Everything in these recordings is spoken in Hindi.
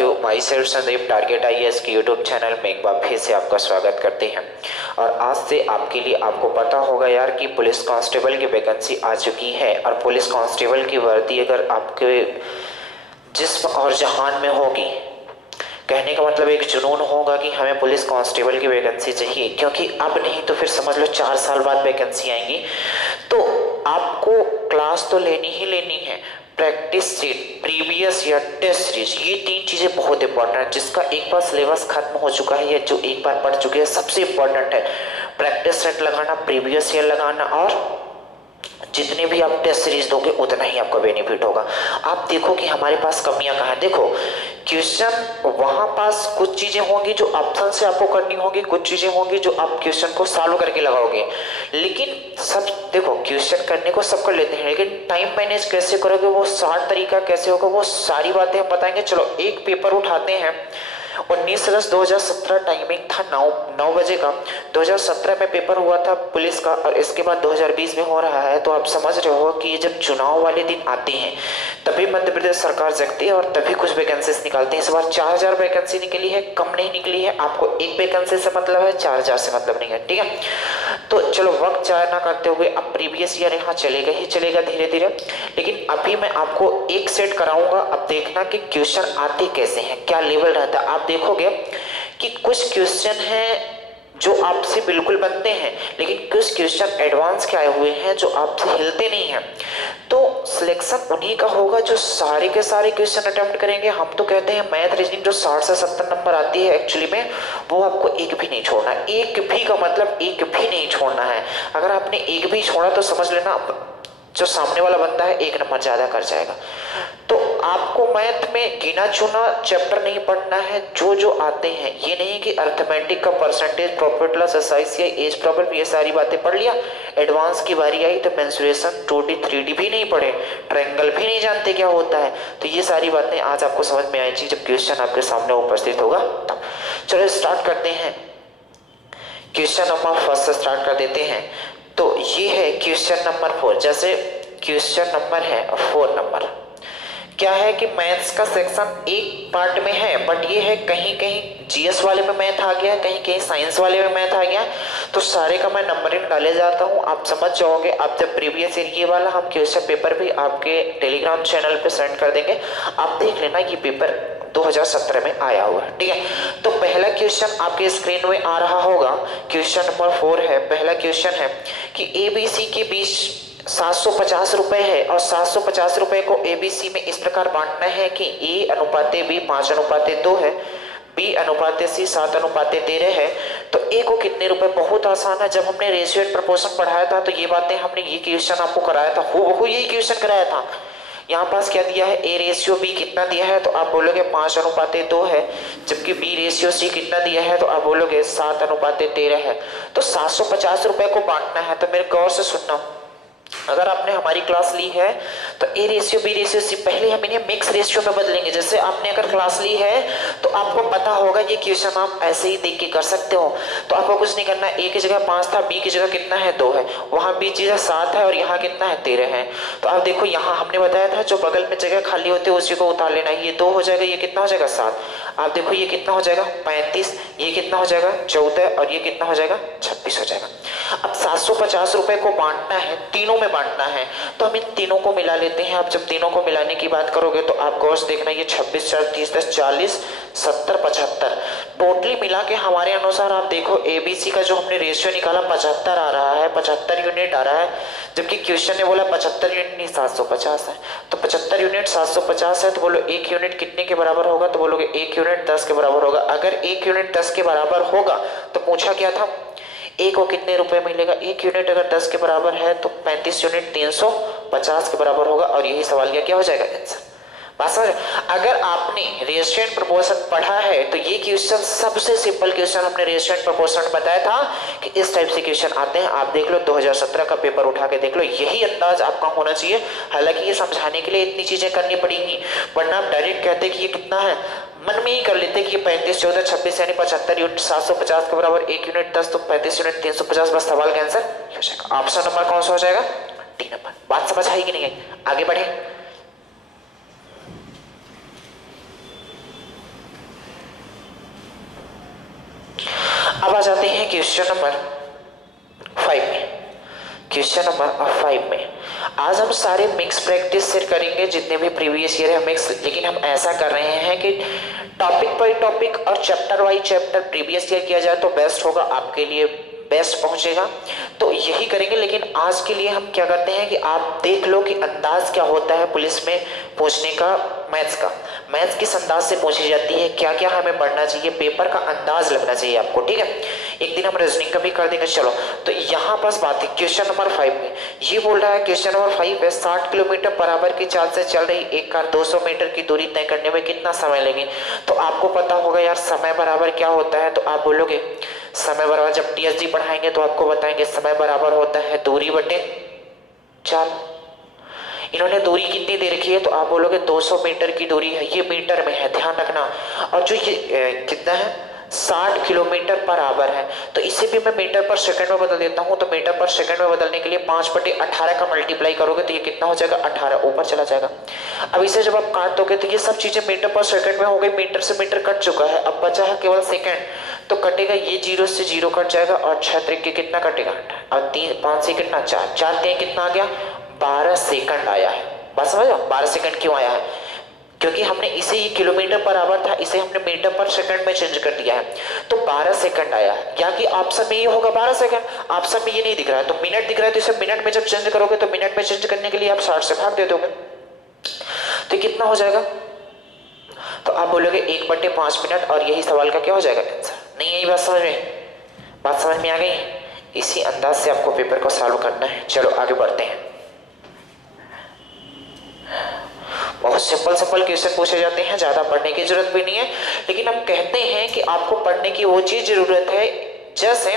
साथियों, my self Sandeep target IAS के यूट्यूब चैनल में एक बार फिर से आपका स्वागत करते हैं। और आज से आपके लिए आपको पता होगा यार कि पुलिस कांस्टेबल की वैकेंसी आ चुकी है। और पुलिस कांस्टेबल की वर्दी अगर आपके जिस्म और जहान में होगी, कहने का मतलब एक जुनून होगा कि हमें पुलिस कांस्टेबल की वैकेंसी चाहिए, क्योंकि अब नहीं तो फिर समझ लो 4 साल बाद वैकेंसी आएंगी। तो आपको क्लास तो लेनी ही लेनी है। Practice set, previous year test series, ये 3 चीज़ें बहुत इंपॉर्टेंट है। जिसका एक बार सिलेबस खत्म हो चुका है या जो एक बार पढ़ चुके हैं, सबसे इंपॉर्टेंट है प्रैक्टिस सेट लगाना, प्रीवियस ईयर लगाना, और जितने भी आप टेस्ट सीरीज दोगे उतना ही आपका बेनिफिट होगा। आप देखो कि हमारे पास कमियां कहाँ हैं। देखो, क्वेश्चन वहां पास कुछ चीजें होंगी जो ऑप्शन से आपको करनी होगी, कुछ चीजें होंगी जो आप क्वेश्चन को सॉल्व करके लगाओगे। लेकिन सब देखो, क्वेश्चन करने को सब कर लेते हैं, लेकिन टाइम मैनेज कैसे करोगे, वो शॉर्ट तरीका कैसे होगा, वो सारी बातें हम बताएंगे। चलो एक पेपर उठाते हैं। 19 अगस्त 2017 टाइमिंग था 9 बजे का। 2017 में पेपर हुआ था पुलिस का, और इसके बाद 2020 में हो रहा है। तो आप समझ रहे हो कि ये जब चुनाव वाले दिन आते हैं तभी मध्य प्रदेश सरकार जगती है और तभी कुछ वैकेंसीज निकालते हैं। इस बार 4000 वैकेंसी निकली है, कम नहीं निकली है। आपको एक वैकेंसी से मतलब है, 4000 से मतलब नहीं है, ठीक है। तो चलो वक्त जाया ना करते हुए अब प्रीवियस ईयर यहाँ चलेगा ही चलेगा धीरे धीरे। लेकिन अभी मैं आपको एक सेट कराऊंगा। अब देखना कि क्वेश्चन आते कैसे हैं, क्या लेवल रहता है। आप देखोगे कि कुछ क्वेश्चन हैं जो आपसे बिल्कुल बनते हैं, लेकिन कुछ क्वेश्चन एडवांस के आए हुए हैं जो आपसे हिलते नहीं हैं। तो सिलेक्शन उन्हीं का होगा जो सारे के सारे क्वेश्चन अटेम्प्ट करेंगे। हम तो कहते हैं मैथ रीजनिंग जो 60 से 70 नंबर आती है एक्चुअली में, वो आपको एक भी नहीं छोड़ना है। एक भी का मतलब एक भी नहीं छोड़ना है। अगर आपने एक भी छोड़ा तो समझ लेना जो सामने वाला बंदा है 1 नंबर ज्यादा कर जाएगा। तो आपको मैथ में गिना चुना चैप्टर नहीं पढ़ना है, जो जो आते हैं। ये नहीं कि अर्थमेटिक का percentage, profit loss, SIC, age problem, ये सारी बातें पढ़ लिया। एडवांस की बारी आई तो मेंसुरेशन, 2D 3D भी नहीं पढ़े, ट्रायंगल भी नहीं जानते क्या होता है। तो ये सारी बातें आज आपको समझ में आएंगी जब क्वेश्चन आपके सामने उपस्थित होगा तब। चलो स्टार्ट करते हैं। क्वेश्चन नंबर फर्स्ट से स्टार्ट कर देते हैं। तो ये है क्वेश्चन नंबर 4। जैसे क्वेश्चन नंबर है 4 नंबर, क्या है कि मैथ्स का सेक्शन एक पार्ट में है, बट ये है कहीं कहीं जीएस वाले में मैथ आ गया, कहीं कहीं साइंस वाले में मैथ आ गया। तो सारे का मैं नंबरिंग डाले जाता हूँ, आप समझ जाओगे। आप जब प्रीवियस ईयर ये वाला हम क्वेश्चन पेपर भी आपके टेलीग्राम चैनल पे सेंड कर देंगे, आप देख लेना ये पेपर 2017 में आया हुआ है, ठीक है। तो पहला क्वेश्चन आपके स्क्रीन में आ रहा होगा। क्वेश्चन नंबर 4 है। पहला क्वेश्चन है कि एबीसी के बीच 750 रुपए है, और 750 रुपए को एबीसी में इस प्रकार बांटना है कि ए अनुपाते बी 5:2 है, बी अनुपाते सी 7:13 है। तो ए को कितने रुपए, बहुत आसान है। जब हमने रेशियो एंड प्रोपोर्शन पढ़ाया था तो ये बातें हमने, ये क्वेश्चन आपको कराया था, हूबहू यही क्वेश्चन कराया था। यहाँ पास क्या दिया है, ए रेशियो बी कितना दिया है, तो आप बोलोगे 5:2 है। जबकि बी रेशियो सी कितना दिया है, तो आप बोलोगे 7:13 है। तो 750 रुपए को बांटना है। तो मेरे गौर से सुनना, अगर आपने हमारी क्लास ली है तो A ratio B ratio C, पहले हम इन्हें मिक्स रेशियो में बदलेंगे। जैसे आपने अगर क्लास ली है तो आपको पता होगा ये क्वेश्चन आप ऐसे ही देख के कर सकते हो। तो आपको कुछ नहीं करना, ए की जगह 5 था, बी की जगह कितना है 2 है, वहां बी की जगह 7 है और यहाँ कितना है 13 है। तो आप देखो यहाँ हमने बताया था जो बगल में जगह खाली होती है उसी को उतार लेना। ये 2 हो जाएगा, ये कितना हो जाएगा 7। आप देखो ये कितना हो जाएगा 35, ये कितना हो जाएगा 14, और ये कितना हो जाएगा 26 हो जाएगा। अब 750 रुपए को बांटना है, तीनों में बांटना है। तो हम इन तीनों को मिला लेते हैं। अब जब तीनों को मिलाने की बात करोगे तो आप गौर से देखना, ये 26 4 30 10 40 70 75 टोटली मिला के हमारे अनुसार आप देखो एबीसी का जो हमने रेशियो निकाला 75 आ रहा है, 75 यूनिट आ रहा है। जबकि क्वेश्चन ने बोला 75 यूनिट नहीं 750 है। तो 75 यूनिट 750 है, तो बोलो 1 यूनिट कितने के बराबर होगा, तो बोलोगे 1 यूनिट 10 के बराबर होगा। अगर 1 यूनिट 10 के बराबर होगा तो पूछा क्या था, ए को कितने रुपए मिलेगा। 1 यूनिट अगर 10 के बराबर है तो 35 यूनिट 350 के बराबर होगा। और यही सवाल क्या हो जाएगा आंसर। बात समझ। अगर आपने रेशियो एंड प्रोपोर्शन पढ़ा है तो ये क्वेश्चन सबसे सिंपल क्वेश्चन हमने रेशियो एंड प्रोपोर्शन बताया था कि इस टाइप से क्वेश्चन आते हैं। आप देख लो 2017 का पेपर उठा के देख लो, यही अंदाज आपका होना चाहिए। हालांकि ये समझाने के लिए इतनी चीजें करनी पड़ेंगी, वरना आप डायरेक्ट कहते कि ये कितना है, मन में ही कर लेते कि 35 14 26 यानी 75 यूनिट 750 के बराबर 1 यूनिट 10, तो 35 यूनिट 350, बस सवाल का आंसर हो जाएगा। ऑप्शन नंबर कौन सा हो जाएगा, डी नंबर। बात समझ आई कि नहीं आई, आगे बढ़े। अब आ जाते हैं क्वेश्चन नंबर 5 में। क्वेश्चन नंबर 5 में आज हम सारे मिक्स प्रैक्टिस से करेंगे, जितने भी प्रीवियस ईयर है मिक्स, लेकिन हम ऐसा कर रहे हैं कि टॉपिक बाय टॉपिक और chapter by chapter previous year किया जाए तो बेस्ट होगा, आपके लिए बेस्ट पहुंचेगा, तो यही करेंगे। लेकिन आज के लिए हम क्या करते हैं कि आप देख लो कि अंदाज क्या होता है पुलिस में पूछने का, मैथ्स का। मैथ्स किस अंदाज से पूछी जाती है, क्या क्या हमें पढ़ना चाहिए, पेपर का अंदाज लगना चाहिए आपको, ठीक है। एक दिन हम रीजनिंग का भी कर देंगे। चलो तो यहाँ बस बात है क्वेश्चन नंबर 5 में ये बोल रहा है, क्वेश्चन नंबर 5 है 60 किलोमीटर बराबर की चाल से चल रही एक कार 200 मीटर की दूरी तय करने में कितना समय लगे। तो आपको पता होगा यार समय बराबर क्या होता है, तो आप बोलोगे समय बराबर, जब टीएसडी पढ़ाएंगे तो आपको बताएंगे समय बराबर होता है दूरी बटे चाल। इन्होंने दूरी कितनी दे रखी है, तो आप बोलोगे 200 मीटर की दूरी है, ये मीटर में है, ध्यान रखना। और जो ये कितना है 60 किलोमीटर पर आवर है, तो इसे भी मैं मीटर पर सेकंड में बदल देता हूं। तो मीटर पर सेकंड में बदलने के लिए 5/18 का मल्टीप्लाई करोगे तो ये कितना हो जाएगा 18, ऊपर चला जाएगा। अब इसे जब आप काट दोगे तो ये सब चीजें मीटर पर सेकंड में हो गई, मीटर से मीटर कट चुका है, अब बचा है केवल सेकंड। तो कटेगा ये 0 से 0 कट जाएगा और 6 त्रिक कितना कटेगा, और 5 से कितना 4, 4 3 कितना आ गया 12 सेकंड आया है। बात समझो 12 सेकंड क्यों आया है, क्योंकि हमने इसे ये किलोमीटर पर आवर था, इसे हमने मीटर पर सेकंड में चेंज कर दिया है, तो 12 सेकंड आया है। क्या कि ऑप्शन में ये होगा 12 सेकंड, ऑप्शन में ये नहीं दिख रहा है, तो मिनट दिख रहा है, तो इसे मिनट में जब चेंज करोगे तो मिनट में चेंज करने के लिए आप 60 से भाग दे दोगे, तो कितना हो जाएगा, तो आप बोलोगे 1/5 मिनट, और यही सवाल का क्या हो जाएगा आंसर। नहीं यही बात समझ में, बात समझ में आ गई। इसी अंदाज से आपको पेपर को सॉल्व करना है। चलो आगे बढ़ते हैं। बहुत सिंपल सिंपल क्वेश्चन पूछे जाते हैं, ज्यादा पढ़ने की जरूरत भी नहीं है, लेकिन हम कहते हैं कि आपको पढ़ने की वो चीज जरूरत है, जैसे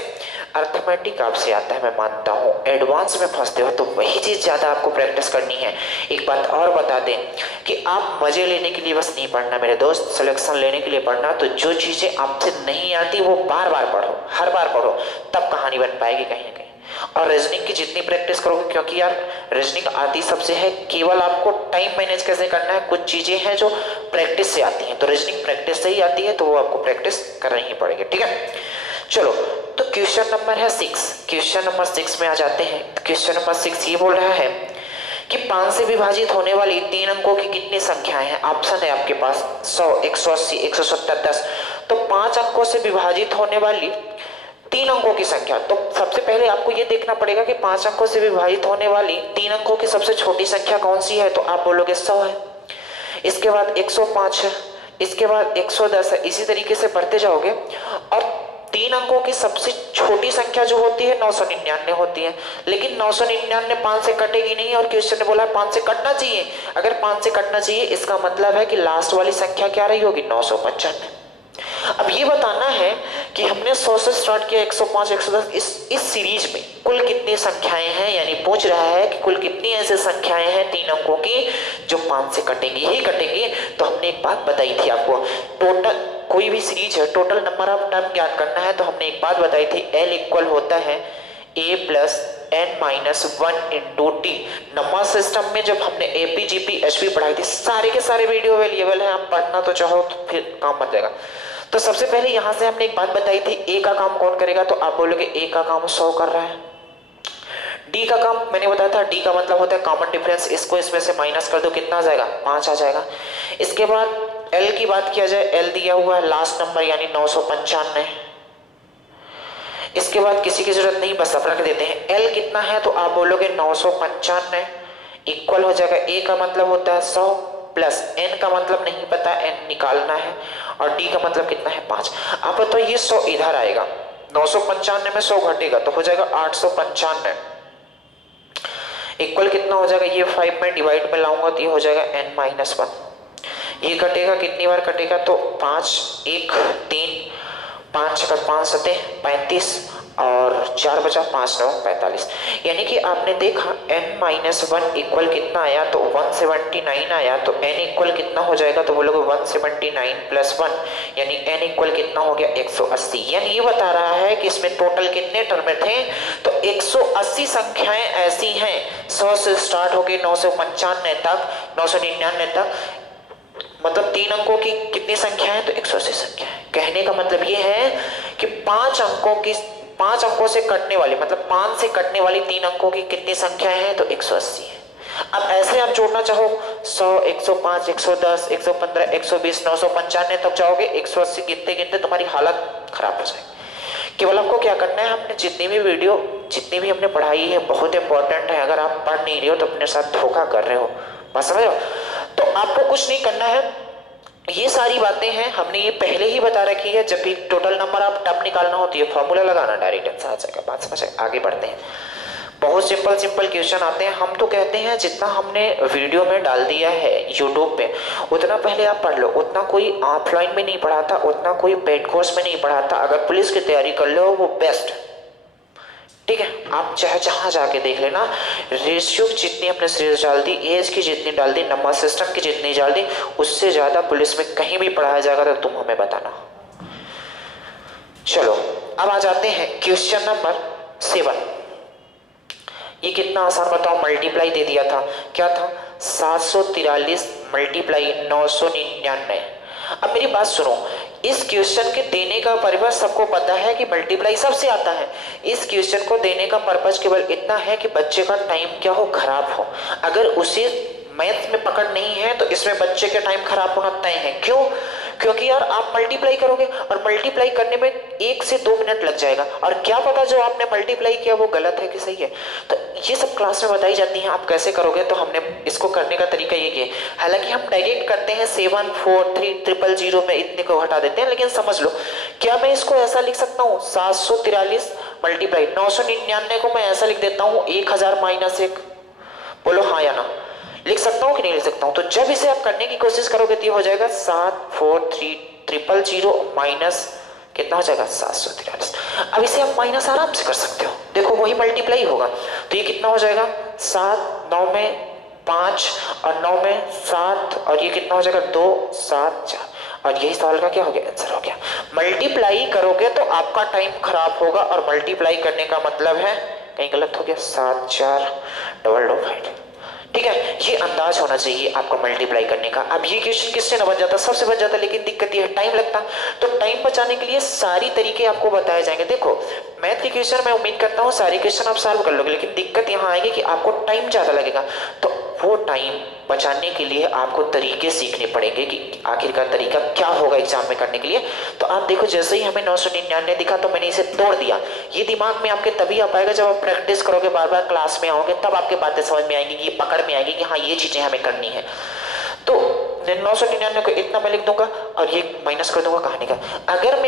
अर्थमेटिक आपसे आता है मैं मानता हूँ, एडवांस में फंसते हो तो वही चीज ज्यादा आपको प्रैक्टिस करनी है। एक बात और बता दें कि आप मजे लेने के लिए बस नहीं पढ़ना मेरे दोस्त, सिलेक्शन लेने के लिए पढ़ना। तो जो चीजें आपसे नहीं आती वो बार बार पढ़ो, हर बार पढ़ो, तब कहानी बन पाएगी कहीं ना कहीं। और रीजनिंग की जितनी प्रैक्टिस करोगे, क्योंकि यार रीजनिंग आती सबसे है, केवल आपको टाइम मैनेज कैसे करना है, कुछ चीजें हैं जो प्रैक्टिस से आती हैं, तो रीजनिंग प्रैक्टिस से ही आती है, तो वो आपको प्रैक्टिस करनी ही पड़ेगी, ठीक है। चलो तो क्वेश्चन नंबर है 6, क्वेश्चन नंबर 6 में आ जाते हैं। क्वेश्चन नंबर 6 ये बोल रहा है कि 5 से विभाजित होने वाली 3 अंकों की कितनी संख्याएं हैं। ऑप्शन है आपके पास 100, 180, 170, 10। तो 5 अंकों से विभाजित होने वाली 3 अंकों की संख्या, तो सबसे पहले आपको ये देखना पड़ेगा कि 5 अंकों से विभाजित होने वाली 3 अंकों की सबसे छोटी संख्या कौन सी है, तो आप बोलोगे 100 है, इसके बाद 105 है, इसके बाद 110 है, इसी तरीके से बढ़ते जाओगे। और 3 अंकों की सबसे छोटी संख्या जो होती है 999 होती है, लेकिन 999 5 से कटेगी नहीं, और क्वेश्चन ने बोला 5 से कटना चाहिए। अगर 5 से कटना चाहिए इसका मतलब है कि लास्ट वाली संख्या क्या रही होगी 995। अब ये बताना है कि हमने 100 से स्टार्ट किया, 105, 110, इस सीरीज में कुल कितनी संख्याएं हैं, यानी पूछ रहा है कि कुल कितनी ऐसी संख्याएं हैं 3 अंकों की जो 5 से कटेंगी ही कटेंगी। तो हमने एक बात बताई थी आपको, टोटल कोई भी सीरीज है टोटल नंबर ऑफ टर्म ज्ञात करना है, तो हमने एक बात बताई थी L इक्वल होता है A plus n-1 into T. Number system में जब हमने AP, GP, HP पढ़ाई थी, सारे के सारे वीडियो अवेलेबल है, आप पढ़ना तो चाहो तो फिर काम बन जाएगा। तो सबसे पहले यहां से हमने एक बात बताई थी, A का काम कौन करेगा, तो आप बोलोगे A का काम 100 कर रहा है। D का काम मैंने बताया था, D का मतलब होता है कॉमन डिफरेंस, इसको इसमें से माइनस कर दो, कितना आ जाएगा 5 आ जाएगा। इसके बाद L की बात किया जाए, L दिया हुआ है लास्ट नंबर यानी 995। इसके बाद किसी की जरूरत नहीं, बस अब रख देते हैं। L कितना है, तो आप बोलोगे 995 इक्वल हो जाएगा, A का मतलब होता है 100 प्लस N का मतलब नहीं पता, N निकालना है, और D का मतलब कितना है 5। आप तो ये 100 इधर आएगा, 995 में 100 घटेगा तो हो जाएगा 895 इक्वल कितना हो जाएगा, ये 5 में डिवाइड में लाऊंगा तो ये हो जाएगा n-1। ये कटेगा कितनी बार कटेगा, तो 5, 1, 3, 5 का 5 सते 35 और 4 बचा 5 9 45। यानी कि आपने देखा n-1 इक्वल कितना आया, तो 179 आया, तो n इक्वल कितना हो जाएगा, तो बोलोगे 179 प्लस 1 यानी n इक्वल कितना हो गया 180। यानी ये बता रहा है कि इसमें टोटल कितने टर्म थे, तो 180 संख्याएं ऐसी हैं 100 से स्टार्ट होकर 995 तक, 999 तक, मतलब 3 अंकों की कितनी संख्या है, तो 180 संख्या है। कहने का मतलब ये है कि 5 अंकों से कटने वाली, मतलब 5 से कटने वाली 3 अंकों की कितनी संख्या है, तो 180 है। अब ऐसे आप जोड़ना चाहो 100, 105, 110, 115, 120, 995 तक जाओगे, 180 गिनते गिनते तुम्हारी हालत खराब हो जाएगी। केवल आपको क्या करना है, हमने जितनी भी हमने पढ़ाई है बहुत इंपॉर्टेंट है। अगर आप पढ़ नहीं रहे हो तो अपने साथ धोखा कर रहे हो, बात समझ रहे हो। तो आपको कुछ नहीं करना है, ये सारी बातें हैं हमने ये पहले ही बता रखी है। जब भी टोटल नंबर आप टर्म निकालना हो तो ये फॉर्मूला लगाना, डायरेक्ट आंसर आ जाएगा। बात समझ आगे बढ़ते हैं। बहुत सिंपल क्वेश्चन आते हैं। हम तो कहते हैं जितना हमने वीडियो में डाल दिया है यूट्यूब पे उतना पहले आप पढ़ लो। उतना कोई ऑफलाइन में नहीं पढ़ाता, उतना कोई पेड कोर्स में नहीं पढ़ाता। अगर पुलिस की तैयारी कर लो वो बेस्ट, ठीक है। आप चाहे जहां जाके देख लेना, रेशियो जितनी अपने सीरीज डाल दी, एज की जितनी डाल दी, नंबर सिस्टम की जितनी डाल दी, उससे ज्यादा पुलिस में कहीं भी पढ़ाया जाएगा तो तुम हमें बताना। चलो अब आ जाते हैं क्वेश्चन नंबर 7। ये कितना आसान बताओ, मल्टीप्लाई दे दिया था, क्या था 743 मल्टीप्लाई 999। अब मेरी बात सुनो, इस क्वेश्चन के देने का पर्पस सबको पता है कि मल्टीप्लाई सबसे आता है। इस क्वेश्चन को देने का पर्पस केवल इतना है कि बच्चे का टाइम क्या हो, खराब हो। अगर उसे मैथ में पकड़ नहीं है तो इसमें बच्चे का टाइम खराब होना तय है। क्यों? क्योंकि यार आप मल्टीप्लाई करोगे और मल्टीप्लाई करने में 1 से 2 मिनट लग जाएगा, और क्या पता जो आपने मल्टीप्लाई किया वो गलत है कि सही है। तो ये सब क्लास में बताई जाती है, आप कैसे करोगे। तो हमने इसको करने का तरीका ये किया, हालांकि हम डायरेक्ट करते हैं 74300 में इतने को हटा देते हैं, लेकिन समझ लो क्या मैं इसको ऐसा लिख सकता हूँ 743 मल्टीप्लाई 999 को मैं ऐसा लिख देता हूँ 1000 माइनस 1। बोलो हाँ या ना, लिख सकता हूँ कि नहीं लिख सकता हूँ। तो जब इसे आप करने की कोशिश करोगे तो ये हो जाएगा 74300 माइनस कितना हो जाएगा 743। अब इसे आप माइनस आराम से कर सकते हो, देखो वही मल्टीप्लाई होगा। तो ये कितना हो जाएगा 7, 9 में 5 और 9 में 7 और ये कितना हो जाएगा 2, 7, 4। और यही सवाल का क्या हो गया, आंसर हो गया। मल्टीप्लाई करोगे तो आपका टाइम खराब होगा, और मल्टीप्लाई करने का मतलब है कहीं गलत हो गया 7, 4, डबल 2, ठीक है। ये अंदाज होना चाहिए आपको मल्टीप्लाई करने का। अब ये क्वेश्चन किससे ना बन जाता, सबसे बन जाता, लेकिन दिक्कत ये है टाइम लगता। तो टाइम बचाने के लिए सारी तरीके आपको बताए जाएंगे। देखो मैथ के क्वेश्चन मैं उम्मीद करता हूँ सारे क्वेश्चन आप सॉल्व कर लोगे, लेकिन दिक्कत यहाँ आएगी कि आपको टाइम ज्यादा लगेगा। तो वो टाइम बचाने के लिए आपको तरीके सीखने पड़ेंगे कि आखिरकार तरीका क्या होगा एग्जाम में करने के लिए। तो आप देखो जैसे ही हमें 999 दिखा तो मैंने इसे तोड़ दिया। ये दिमाग में आपके तभी आ पाएगा जब आप प्रैक्टिस करोगे, बार बार क्लास में आओगे, तब आपके बातें समझ में आएंगी, ये पकड़ में आएगी कि हाँ ये चीजें हमें करनी है। तो 999 को इतना मैं लिख दूंगा और ये माइनस कर दूंगा कहानी का। अगर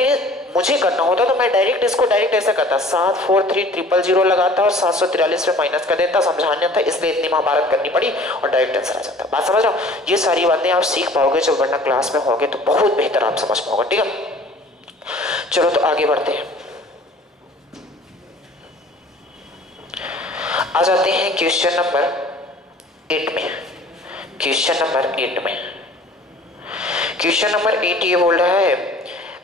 मुझे करना होता तो मैं डायरेक्ट इसको ऐसा करता 74300 लगाता और 743 पे माइनस कर देता, समझाना था इसलिए इतनी महाभारत करनी पड़ी और डायरेक्ट आंसर आ जाता। बात समझ रहा हूँ। ये सारी बातें आप सीख पाओगे जब वरना क्लास में होगे तो बहुत बेहतर आप समझ पाओगे, ठीक है। चलो तो आगे बढ़ते हैं, आ जाते हैं क्वेश्चन नंबर 8 में। क्वेश्चन नंबर 8 में, क्वेश्चन नंबर 8 ये बोल रहा है,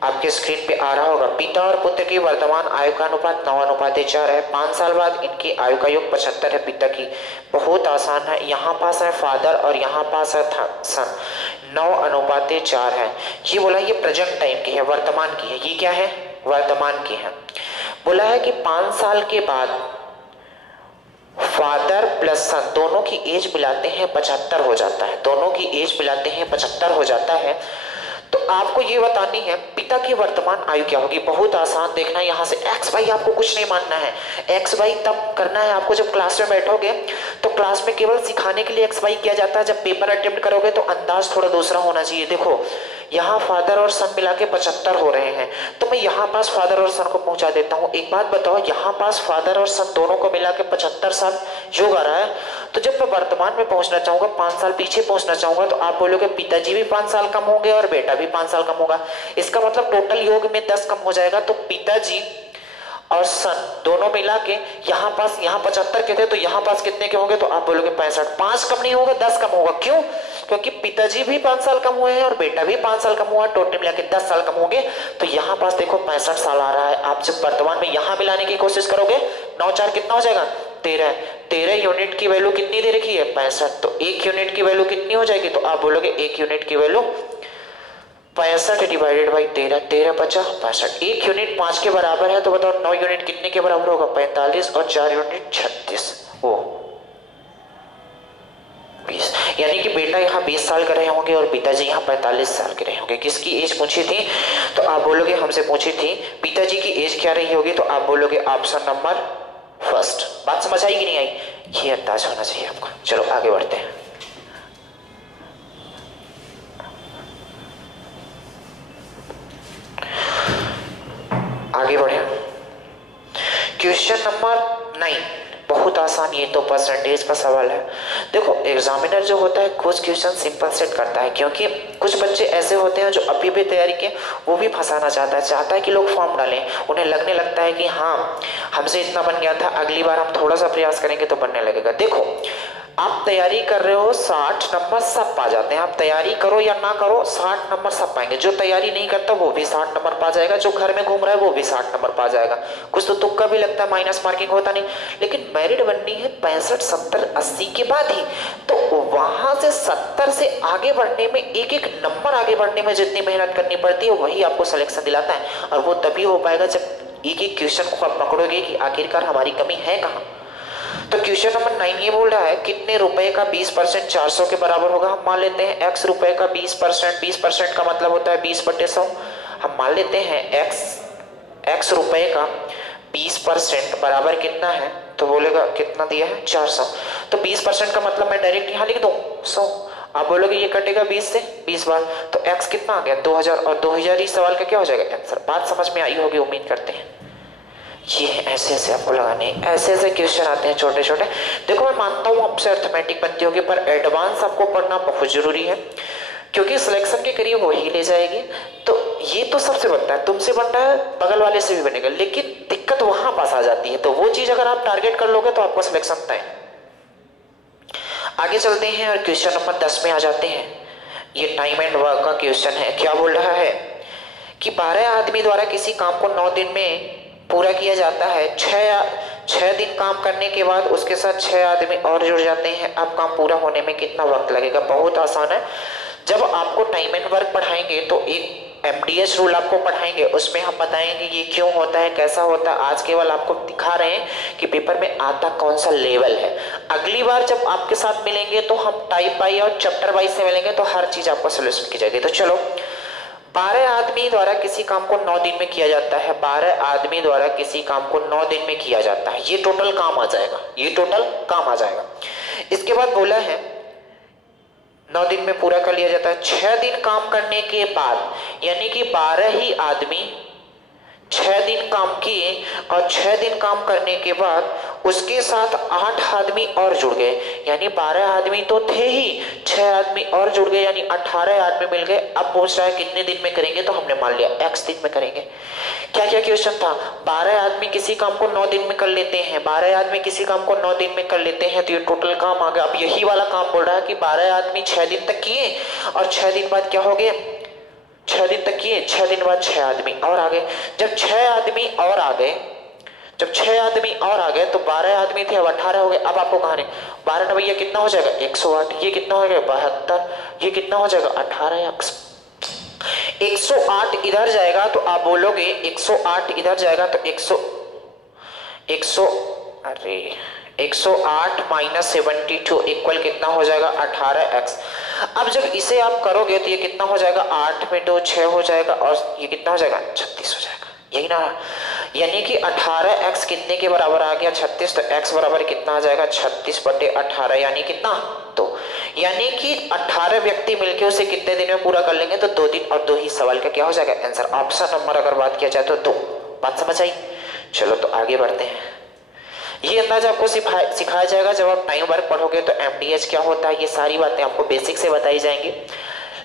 आपके स्क्रीन पे आ रहा होगा, पिता और पुत्र की वर्तमान आयु का अनुपात 9:4 है। 5 साल बाद इनकी आयु का योग 75 है। पिता की बहुत आसान है, यहाँ पास है फादर और यहाँ पास है सन। 9:4 है। ये बोला ये प्रेजेंट टाइम की है, वर्तमान की है। ये क्या है, वर्तमान की है। बोला है कि 5 साल के बाद फादर प्लस सन दोनों की एज मिलाते हैं 75 हो जाता है। दोनों की एज मिलाते हैं 75 हो जाता है। तो आपको ये बतानी है पिता की वर्तमान आयु क्या होगी। बहुत आसान, देखना है यहाँ से एक्स वाई आपको कुछ नहीं मानना है। एक्स वाई तब करना है आपको जब क्लास में बैठोगे, तो क्लास में केवल सिखाने के लिए एक्स वाई किया जाता है। जब पेपर अटेम्प्ट करोगे तो अंदाज थोड़ा दूसरा होना चाहिए। देखो यहाँ फादर और सन मिला के 75 हो रहे हैं, तो मैं यहाँ पास फादर और सन को पहुंचा देता हूँ। एक बात बताओ, यहाँ पास फादर और सन दोनों को मिला के 75 साल योग आ रहा है। तो जब मैं वर्तमान में पहुंचना चाहूंगा, 5 साल पीछे पहुंचना चाहूंगा, तो आप बोलोगे पिताजी भी 5 साल कम होंगे और बेटा भी 5 साल कम होगा। इसका मतलब टोटल योग में 10 कम हो जाएगा। तो पिताजी और सन दोनों मिला के यहाँ पास, यहाँ 75 के थे तो यहाँ पास कितने के होंगे, तो आप बोलोगे 65। 5 कम नहीं होगा, 10 कम होगा। क्यों? क्योंकि पिताजी भी 5 साल कम हुए हैं और बेटा भी 5 साल कम हुआ, टोटल मिला के 10 साल कम होंगे। तो यहाँ पास देखो 65 साल आ रहा है। आप जब वर्तमान में यहाँ मिलाने की कोशिश करोगे, 9×4 कितना हो जाएगा 13 यूनिट की वैल्यू कितनी दे रखी है 65। तो 1 यूनिट की वैल्यू कितनी हो जाएगी, तो आप बोलोगे 1 यूनिट की वैल्यू 65 डिवाइडेड बाई 13, 13 50 65। 1 यूनिट 5 के बराबर है तो बताओ 9 यूनिट कितने के बराबर होगा? 45 और 4 यूनिट 36, वो 20। यानी कि बेटा यहाँ 20 साल के रहे होंगे और पिताजी यहाँ 45 साल के रहे होंगे। किसकी एज पूछी थी? तो आप बोलोगे हमसे पूछी थी पिताजी की एज क्या रही होगी, तो आप बोलोगे ऑप्शन नंबर फर्स्ट। बात समझ आई कि नहीं आई? ये अंदाज होना चाहिए आपको। चलो आगे बढ़ते हैं। आगे बढ़े, क्वेश्चन नंबर 9, बहुत आसान, ये तो परसेंटेज का सवाल है। देखो एग्जामिनर जो होता है कुछ क्वेश्चन सिंपल सेट करता है, क्योंकि कुछ बच्चे ऐसे होते हैं जो अभी भी तैयारी के वो भी फंसाना चाहता है कि लोग फॉर्म डालें, उन्हें लगने लगता है कि हाँ हमसे इतना बन गया था, अगली बार हम थोड़ा सा प्रयास करेंगे तो बनने लगेगा। देखो आप तैयारी कर रहे हो 60 नंबर सब पा जाते हैं, आप तैयारी करो या ना करो 60 नंबर सब पाएंगे। जो तैयारी नहीं करता वो भी 60 नंबर पा जाएगा, जो घर में घूम रहा है वो भी 60 नंबर पा जाएगा। कुछ तो तुक्का भी लगता है, माइनस मार्किंग होता नहीं, लेकिन मेरिट बननी है 65 70 80 के बाद ही। तो वहां से 70 से आगे बढ़ने में, एक एक नंबर आगे बढ़ने में जितनी मेहनत करनी पड़ती है वही आपको सिलेक्शन दिलाता है। और वो तभी हो पाएगा जब एक एक क्वेश्चन को आप पकड़ोगे कि आखिरकार हमारी कमी है कहाँ। तो क्वेश्चन नंबर 9 ये बोल रहा है कितने रुपए का 20% 400 के बराबर होगा। हम मान लेते हैं x रुपए का 20%, 20% का मतलब होता है 20/100। हम मान लेते हैं x रुपए का 20% बराबर कितना है, तो बोलेगा कितना दिया है 400। तो 20% का मतलब मैं डायरेक्ट यहाँ लिख दूं 100। आप बोलोगे ये कटेगा 20 से 20 बार, तो x कितना आ गया 2000, और 2000 इस सवाल का क्या हो जाएगा आंसर। बात समझ में आई होगी उम्मीद करते हैं। ये ऐसे ऐसे आपको लगाने, ऐसे ऐसे क्वेश्चन आते हैं छोटे छोटे। देखो मैं मानता हूँ आपसे अर्थमेटिक बनती होगी, पर एडवांस आपको पढ़ना बहुत जरूरी है, क्योंकि सिलेक्शन के करीब वही ले जाएगी। तो ये तो सबसे बनता है, तुमसे बनता है, बगल वाले से भी बनेगा, लेकिन दिक्कत वहां पास आ जाती है। तो वो चीज अगर आप टारगेट कर लोगे तो आपको सिलेक्शन तय। आगे चलते हैं और क्वेश्चन नंबर 10 में आ जाते हैं। ये टाइम एंड वर्क का क्वेश्चन है। क्या बोल रहा है कि 12 आदमी द्वारा किसी काम को 9 दिन में पूरा किया जाता है। 6 दिन काम करने के बाद उसके साथ 6 आदमी और जुड़ जाते हैं। अब काम पूरा होने में कितना वक्त लगेगा? बहुत आसान है। जब आपको टाइम एंड वर्क पढ़ाएंगे तो एक MDS रूल आपको पढ़ाएंगे, उसमें हम बताएंगे ये क्यों होता है, कैसा होता है। आज केवल आपको दिखा रहे हैं कि पेपर में आता कौन सा लेवल है। अगली बार जब आपके साथ मिलेंगे तो हम टाइप वाइज और चैप्टर वाइज से मिलेंगे, तो हर चीज आपको सोल्यूशन की जाएगी। तो चलो 12 आदमी द्वारा किसी काम को 9 दिन में किया जाता है। 12 आदमी द्वारा किसी काम को 9 दिन में किया जाता है, ये टोटल काम आ जाएगा, ये टोटल काम आ जाएगा। इसके बाद बोला है 9 दिन में पूरा कर लिया जाता है। 6 दिन काम करने के बाद, यानी कि 12 ही आदमी 6 दिन काम किए और 6 दिन काम करने के बाद उसके साथ 8 आदमी और जुड़ गए, यानी 12 आदमी तो थे ही, 6 आदमी और जुड़ गए, यानी 18 आदमी मिल गए। अब पूछ रहा है कितने दिन में करेंगे, तो हमने मान लिया x दिन में करेंगे। क्या क्या क्वेश्चन था? 12 आदमी किसी काम को 9 दिन में कर लेते हैं, 12 आदमी किसी काम को 9 दिन में कर लेते हैं, तो ये टोटल काम आ गया। अब यही वाला काम बोल रहा है कि 12 आदमी 6 दिन तक किए और 6 दिन बाद क्या हो गए, 6 दिन तक किए, 6 दिन बाद 6 आदमी और आ गए। जब 6 आदमी और आ गए, जब 6 आदमी और आ गए तो 12 आदमी थे, अब 18 हो गए। अब आपको कहानी 12 ना भैया कितना हो जाएगा 108, ये कितना हो जाएगा 72, ये कितना हो जाएगा 18, 108 इधर जाएगा तो आप बोलोगे 108 इधर जाएगा तो 108 माइनस 72 इक्वल कितना हो जाएगा 18x। अब जब इसे आप करोगे तो ये कितना हो जाएगा 8 में 2 6 हो जाएगा और ये कितना हो जाएगा 36 हो जाएगा, यही ना। यानी कि 18x कितने के बराबर आ गया 36, तो x बराबर कितना आ जाएगा 36/18, यानी कितना 2। यानी कि 18 व्यक्ति मिलके उसे कितने दिन में पूरा कर लेंगे, तो 2 दिन और 2 ही सवाल का क्या हो जाएगा आंसर। ऑप्शन नंबर अगर बात किया जाए तो 2। बात समझ आई? चलो तो आगे बढ़ते हैं। ये अंदाज आपको सिखाया जाएगा जब आप टाइम वर्क पढ़ोगे, तो MDH क्या होता है, ये सारी बातें आपको बेसिक से बताई जाएंगी।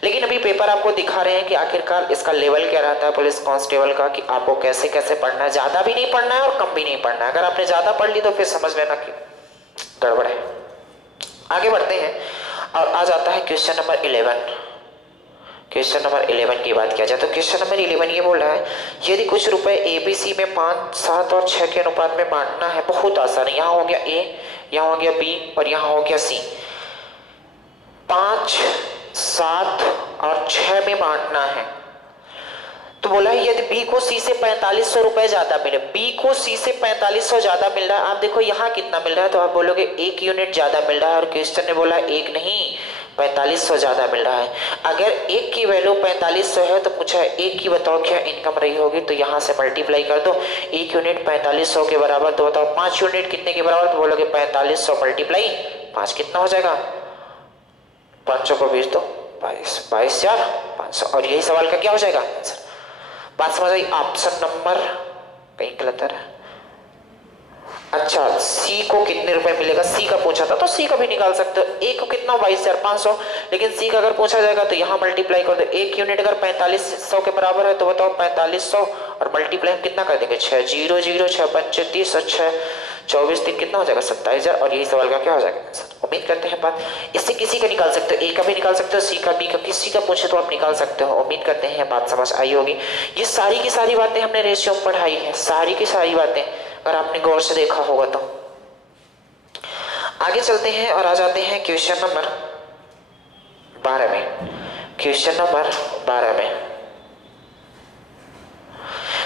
लेकिन अभी पेपर आपको दिखा रहे हैं कि आखिरकार इसका लेवल क्या रहता है पुलिस कांस्टेबल का, कि आपको कैसे कैसे पढ़ना है। ज्यादा भी नहीं पढ़ना है और कम भी नहीं पढ़ना है। अगर आपने ज्यादा पढ़ ली तो फिर समझ लेना कि गड़बड़ है। आगे बढ़ते हैं और आ जाता है क्वेश्चन नंबर 11। क्वेश्चन नंबर 11 की बात किया जाए तो क्वेश्चन नंबर 11 ये बोल रहा है यदि कुछ रुपए ABC में 5, 7 और 6 के अनुपात में बांटना है। बहुत आसान है, यहाँ हो गया A, यहाँ हो गया B और यहाँ हो गया C। 5, 7 और 6 में बांटना है। तो बोला है यदि बी को सी से 4500 रुपए ज्यादा मिले, बी को सी से 4500 ज्यादा मिल रहा है। आप देखो यहाँ कितना मिल रहा है, तो आप बोलोगे 1 यूनिट ज्यादा मिल रहा है, और क्वेश्चन ने बोला 1 नहीं 4500 ज्यादा मिल रहा है। अगर 1 की वैल्यू 4500 है तो पूछा है 1 की बताओ क्या इनकम रही होगी, तो यहाँ से मल्टीप्लाई कर दो। 1 यूनिट 4500 के बराबर, तो बताओ 5 यूनिट कितने के बराबर, तो बोलोगे 4500 मल्टीप्लाई 5 कितना हो जाएगा, 500 को भेज दो 22,500। और यही सवाल का क्या हो जाएगा आंसर। बात समझ आई। ऑप्शन नंबर कहीं गलत है। अच्छा, सी को कितने रुपए मिलेगा, सी का पूछा था तो सी का भी निकाल सकते हो। ए को कितना 22,500, लेकिन सी का अगर पूछा जाएगा तो यहाँ मल्टीप्लाई कर दो। 1 यूनिट अगर 4500 के बराबर है तो बताओ 4500 और मल्टीप्लाई कितना कर देंगे 6 0 0 6 5 30 और 6 24 3 कितना हो जाएगा 27,000। और यही सवाल का क्या हो जाएगा आंसर। उम्मीद करते हैं बात इससे किसी का निकाल सकते हो, ए का भी निकाल सकते हो, सी का, बी का, किसी का पूछे तो आप निकाल सकते हो। उम्मीद करते हैं बात समझ आई होगी। ये सारी की सारी बातें हमने रेशियो में पढ़ाई है, सारी की सारी बातें, अगर आपने गौर से देखा होगा तो। आगे चलते हैं और आ जाते हैं क्वेश्चन नंबर 12 में। क्वेश्चन नंबर 12 में,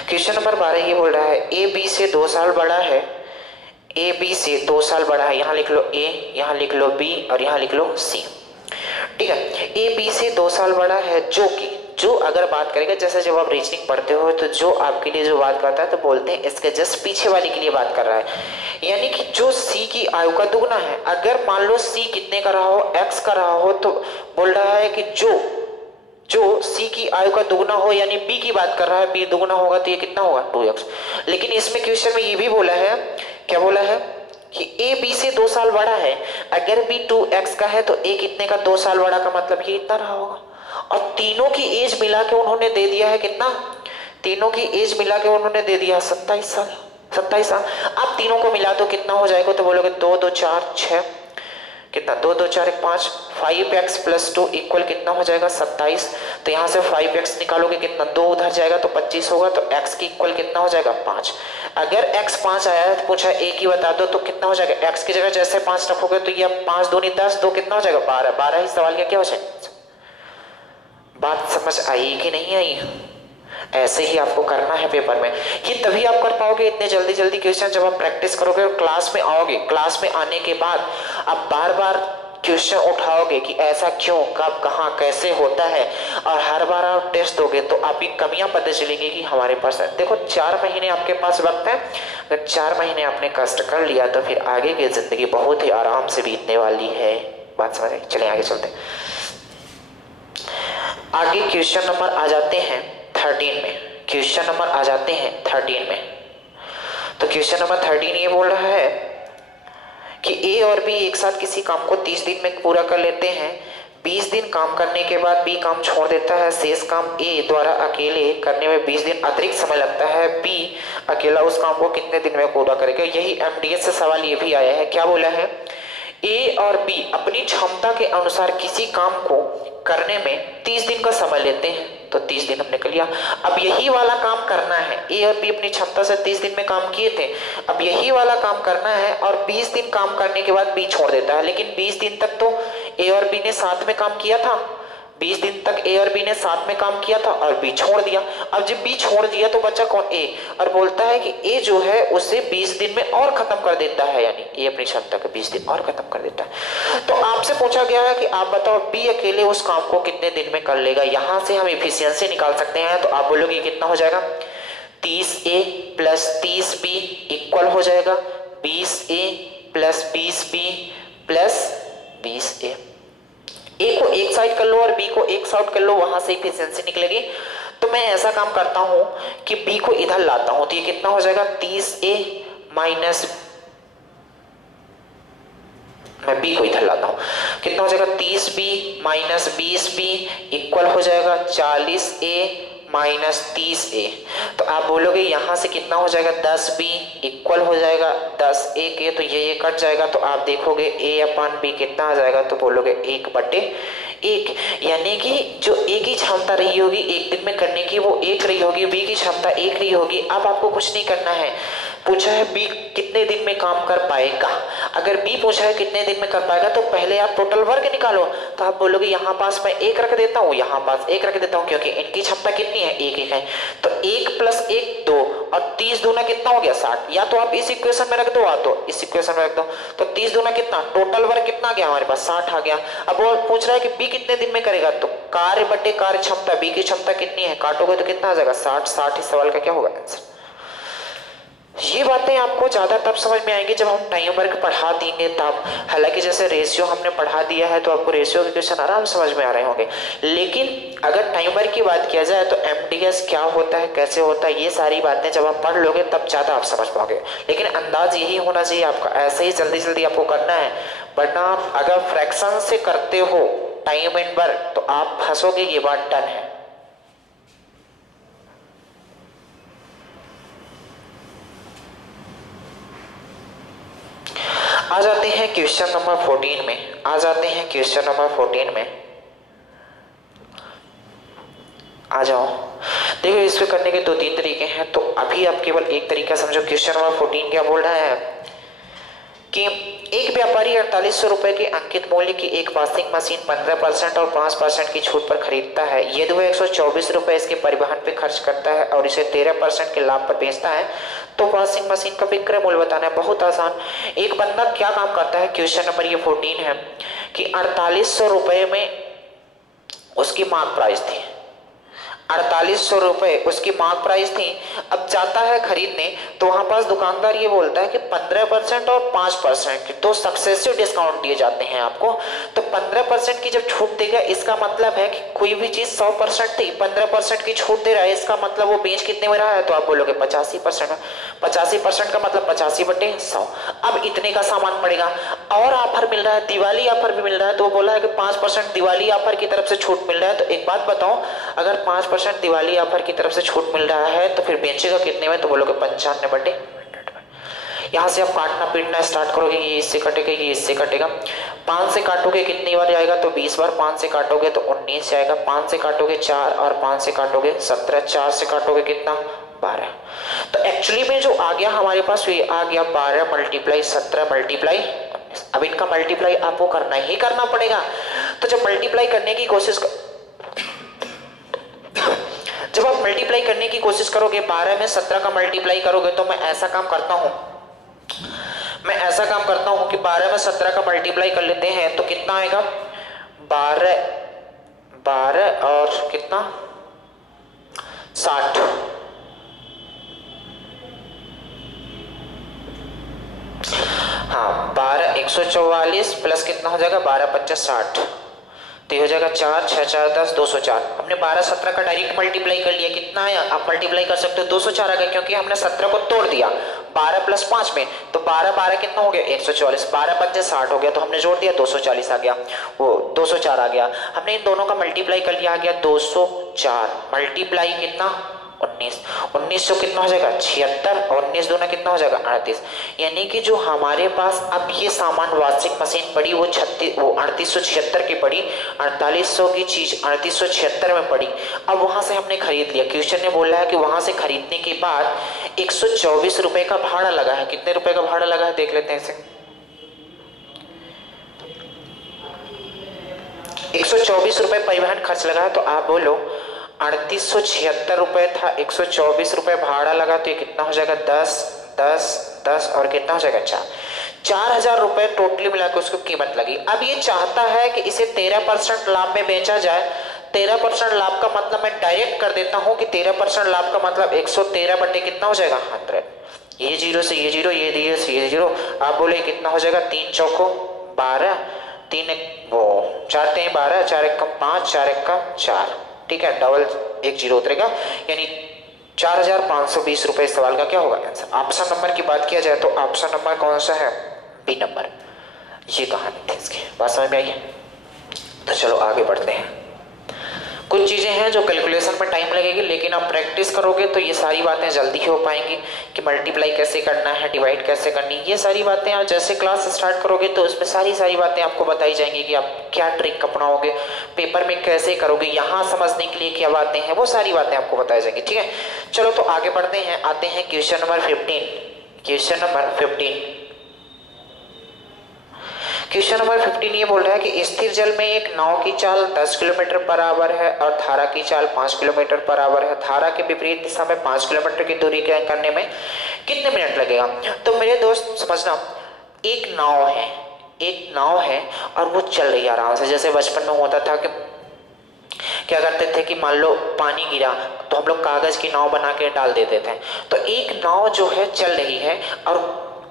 क्वेश्चन नंबर 12 ये बोल रहा है ए बी से 2 साल बड़ा है, ए बी से 2 साल बड़ा है। यहां लिख लो ए, यहां लिख लो बी और यहां लिख लो सी। ठीक है, ए बी से 2 साल बड़ा है, जो अगर बात करेगा, जैसे जब आप रीजनिंग पढ़ते हो तो जो आपके लिए जो बात करता है तो बोलते हैं इसके जस्ट पीछे वाले के लिए बात कर रहा है, यानी कि जो सी की आयु का दुगना है। अगर मान लो सी कितने का रहा हो, एक्स का रहा हो, तो बोल रहा है कि जो सी की आयु का दुगना हो, यानी बी की बात कर रहा है, बी दुगना होगा तो ये कितना होगा 2x। लेकिन इसमें क्वेश्चन में ये भी बोला है, क्या बोला है कि ए बी से 2 साल बड़ा है, अगर बी 2x का है तो ए कितने का 2 साल बड़ा का मतलब ये इतना रहा होगा। और तीनों की एज मिला के उन्होंने दे दिया है कितना, तीनों की एज मिला के उन्होंने दे दिया 27 साल। 27 साल आप तीनों को मिला दो कितना हो जाएगा, तो बोलोगे 2 2 4 6 कितना 2 2 4 1 5 5x + 2 इक्वल कितना हो जाएगा 27। तो यहाँ से 5x निकालोगे कितना 2 उधर जाएगा तो 25 होगा, तो x की इक्वल कितना हो जाएगा 5। अगर x 5 आया है तो पूछा a की बता दो, तो कितना हो जाएगा, x की जगह जैसे 5 रखोगे तो ये 5 2 10 2 कितना हो जाएगा 12। 12 ही सवाल का क्या हो जाएगा। बात समझ आई कि नहीं आई। ऐसे ही आपको करना है पेपर में, ये तभी आप कर पाओगे इतने जल्दी जल्दी क्वेश्चन जब आप प्रैक्टिस करोगे और क्लास में आओगे। क्लास में आने के बाद आप बार बार क्वेश्चन उठाओगे कि ऐसा क्यों, कब, कहाँ, कैसे होता है, और हर बार आप टेस्ट दोगे तो आपकी कमियां पता चलेंगी कि हमारे पास है। देखो 4 महीने आपके पास वक्त है, अगर 4 महीने आपने कष्ट कर लिया तो फिर आगे की जिंदगी बहुत ही आराम से बीतने वाली है। बात समझ आई। चलिए आगे चलते हैं। आगे क्वेश्चन नंबर आ जाते हैं 13 में। क्वेश्चन नंबर आ जाते हैं 13 में। तो क्वेश्चन नंबर 13 ये बोल रहा है कि ए और बी एक साथ किसी काम को 30 दिन में पूरा कर लेते हैं। 20 दिन काम करने के बाद बी काम छोड़ देता है। शेष काम ए द्वारा अकेले करने में 20 दिन अतिरिक्त समय लगता है। बी अकेला उस काम को कितने दिन में पूरा करेगा। यही एमडीएस से सवाल ये भी आया है। क्या बोला है, ए और बी अपनी क्षमता के अनुसार किसी काम को करने में 30 दिन का समय लेते हैं। तो 30 दिन हमने कर लिया। अब यही वाला काम करना है, ए और बी अपनी क्षमता से 30 दिन में काम किए थे, अब यही वाला काम करना है और 20 दिन काम करने के बाद बी छोड़ देता है। लेकिन 20 दिन तक तो ए और बी ने साथ में काम किया था, 20 दिन तक ए और बी ने साथ में काम किया था और बी छोड़ दिया। अब जब बी छोड़ दिया तो बचा कौन, ए, और बोलता है कि ए जो है उसे 20 दिन में और खत्म कर देता है, यानी ए अपनी क्षमता के 20 दिन और खत्म कर देता है। तो आपसे पूछा गया है कि आप बताओ बी अकेले उस काम को कितने दिन में कर लेगा। यहां से हम एफिशिएंसी निकाल सकते हैं। तो आप बोलोगे कितना हो जाएगा, 30A + 30B इक्वल हो जाएगा 20A + 20B + 20A। ए को एक साइड कर लो और बी को एक साइड कर लो, वहां से एफिशिएंसी निकलेगी। तो मैं ऐसा काम करता हूं कि बी को इधर लाता हूं, तो ये कितना हो जाएगा 30A माइनस, मैं बी को इधर लाता हूं, कितना हो जाएगा 30B माइनस 20B इक्वल हो जाएगा 40A माइनस 30A। तो आप बोलोगे यहां से कितना हो जाएगा 10B इक्वल हो जाएगा 10A के, तो ये कट जाएगा। तो आप देखोगे A/B कितना आ जाएगा, तो बोलोगे 1/1, यानी कि जो A की क्षमता रही होगी एक दिन में करने की वो 1 रही होगी, B की क्षमता 1 रही होगी। अब आपको कुछ नहीं करना है, पूछा है बी कितने दिन में काम कर पाएगा। अगर बी पूछा है कितने दिन में कर पाएगा तो पहले आप टोटल वर्क निकालो। तो आप बोलोगे यहाँ पास मैं 1 रख देता हूँ, यहाँ पास 1 रख देता हूँ, क्योंकि इनकी क्षमता कितनी है, 1 है। तो 1 + 1 2 और 30 दूना कितना हो गया 60। या तो आप इस इक्वेशन में रख दो, तो इस इक्वेशन में रख दो। तो 30 दूना कितना, टोटल वर्क कितना आ गया हमारे पास 60 आ गया। अब वो पूछ रहा है कि बी कितने दिन में करेगा, तो कार्य बटे कार्य क्षमता, बी की क्षमता कितनी है, काटोगे तो कितना आ जाएगा 60। 60 इस सवाल का क्या होगा आंसर। ये बातें आपको ज्यादा तब समझ में आएंगी जब हम टाइम वर्क पढ़ा देंगे तब। हालांकि जैसे रेशियो हमने पढ़ा दिया है तो आपको रेशियो के क्वेश्चन आराम समझ में आ रहे होंगे, लेकिन अगर टाइम वर्क की बात किया जाए तो एमडीएस क्या होता है, कैसे होता है, ये सारी बातें जब आप पढ़ लोगे तब ज्यादा आप समझ पाओगे। लेकिन अंदाज यही होना चाहिए आपका, ऐसे ही जल्दी जल्दी आपको करना है। वरना आप अगर फ्रैक्शन से करते हो टाइम एंड वर्क तो आप फंसोगे, ये बात डन है। आ जाते हैं क्वेश्चन नंबर 14 में। आ जाते हैं क्वेश्चन नंबर 14 में। आ जाओ, देखो इसको करने के 2-3 तरीके हैं, तो अभी आप केवल एक तरीका समझो। क्वेश्चन नंबर 14 क्या बोल रहा है कि एक व्यापारी 4800 रुपए के अंकित मूल्य की एक वॉशिंग मशीन 15% और 5% की छूट पर खरीदता है। यदि वह 124 रुपए इसके परिवहन पे खर्च करता है और इसे 13% के लाभ पर बेचता है तो वॉशिंग मशीन का विक्रय मूल्य बताना है। बहुत आसान। एक बंदा क्या काम करता है, क्वेश्चन नंबर ये 14 है कि 4800 रुपए में उसकी मार्क प्राइस थी, 4800 रुपए उसकी मार्क प्राइस थी। अब जाता है खरीदने तो वहां पास दुकानदार ये बोलता है कि 15% और 5% की तो सक्सेसिव डिस्काउंट दिए जाते हैं आपको। तो 15% की जब छूट देगा इसका मतलब है कि कोई भी चीज 100% थी, 15% की छूट दे रहा है, इसका मतलब वो बेच कितने में रहा है, तो आप बोलोगे 85%। 85% का मतलब 85/100। अब इतने का सामान पड़ेगा और ऑफर मिल रहा है, दिवाली ऑफर भी मिल रहा है, तो वो बोला है कि 5% दिवाली ऑफर की तरफ से छूट मिल रहा है। तो एक बात बताओ, अगर 5% दिवाली ऑफर की तरफ से छूट मिल रहा है तो फिर बेचेगा कितने में, तो बोलोगे 95/100 में। यहां से आप काटना पीटना स्टार्ट करोगे, ये इससे कटेगा, ये इससे कटेगा। 5 से काटोगे कितनी बार जाएगा, तो 20 बार। 5 से काटोगे तो 19 जाएगा। 5 से काटोगे 4 और 5 से काटोगे 17। 4 से काटोगे कितना, 12। तो एक्चुअली में जो आ गया हमारे पास ये आ गया 12 × 17 × 19। अब इनका मल्टीप्लाई आपको करना ही करना पड़ेगा। तो जब मल्टीप्लाई करने की कोशिश जब आप मल्टीप्लाई करने की कोशिश करोगे, 12 में 17 का मल्टीप्लाई करोगे, तो मैं ऐसा काम करता हूं कि 12 में 17 का मल्टीप्लाई कर लेते हैं तो कितना आएगा, 12 और कितना 60। हाँ 12 144 प्लस कितना हो जाएगा, 12 × 5 = 60। तो ये हो जाएगा 4 6 4 10 204। हमने 12 17 का डायरेक्ट मल्टीप्लाई कर लिया, कितना आया, आप मल्टीप्लाई कर सकते हो 204 आ गया, क्योंकि हमने 17 को तोड़ दिया 12 + 5 में। तो 12 12 कितना हो गया, 144। 12 × 5 = 60 हो गया, तो हमने जोड़ दिया 240 आ गया, वो 204 आ गया। हमने इन दोनों का मल्टीप्लाई कर लिया, आ गया 204 मल्टीप्लाई कितना 19। 1900 कितना हो जाएगा 76 और 19 दूना कितना हो जाएगा 38। यानी कि जो हमारे पास अब ये सामान वॉशिंग मशीन पड़ी वो 3876 की पड़ी, 4800 की चीज 3876 में पड़ी। अब वहां से हमने खरीद लिया। क्वेश्चन ने बोला है कि वहां से खरीदने के बाद 124 रुपए का भाड़ा लगा है। कितने रुपए का भाड़ा लगा है देख लेते हैं इसे। 124 रुपए परिवहन खर्च लगा है। तो आप बोलो 3876 रुपए था, 124 रुपए भाड़ा लगा, तो ये कितना हो जाएगा 10 10 10 और कितना हो जाएगा 4। 4000 रुपए टोटली मिलाकर उसको कीमत लगी। अब ये चाहता है कि इसे 13% लाभ में बेचा जाए। 13% लाभ का मतलब मैं डायरेक्ट कर देता हूं कि 13% लाभ का मतलब 113 बटे कितना हो जाएगा 100। ये 0 से ये 0, ये 0 से ये 0। आप बोले कितना हो जाएगा, 3 चौको 12, 3 वो 4 3 12, 4 1 5, 4 1 4। ठीक है, डबल 1 0 उतरेगा, यानी 4520 रुपए। इस सवाल का क्या होगा आंसर। ऑप्शन नंबर की बात किया जाए तो ऑप्शन नंबर कौन सा है, बी नंबर। ये कहानी थी इसकी, बात समझ में आई है। तो चलो आगे बढ़ते हैं। कुछ चीजें हैं जो कैलकुलेशन में टाइम लगेगी, लेकिन आप प्रैक्टिस करोगे तो ये सारी बातें जल्दी ही हो पाएंगी कि मल्टीप्लाई कैसे करना है, डिवाइड कैसे करनी है। ये सारी बातें आप जैसे क्लास स्टार्ट करोगे तो उसमें सारी बातें आपको बताई जाएंगी कि आप क्या ट्रिक अपनाओगे, पेपर में कैसे करोगे, यहाँ समझने के लिए क्या बातें हैं, वो सारी बातें आपको बताई जाएंगी। ठीक है, चलो तो आगे बढ़ते हैं। आते हैं question number 15। Question number 15। Question number 15 ये बोल रहा है कि स्थिर जल में एक नाव की चाल 10 किलोमीटर पर आवर है और धारा की चाल 5 किलोमीटर पर आवर है। धारा के विपरीत दिशा में 5 किलोमीटर की दूरी तय करने में कितने मिनट लगेगा? तो मेरे दोस्त समझना, एक नाव है और वो चल रही है आराम से। जैसे बचपन में होता था कि क्या करते थे कि मान लो पानी गिरा तो हम लोग कागज की नाव बना के डाल देते थे। तो एक नाव जो है चल रही है और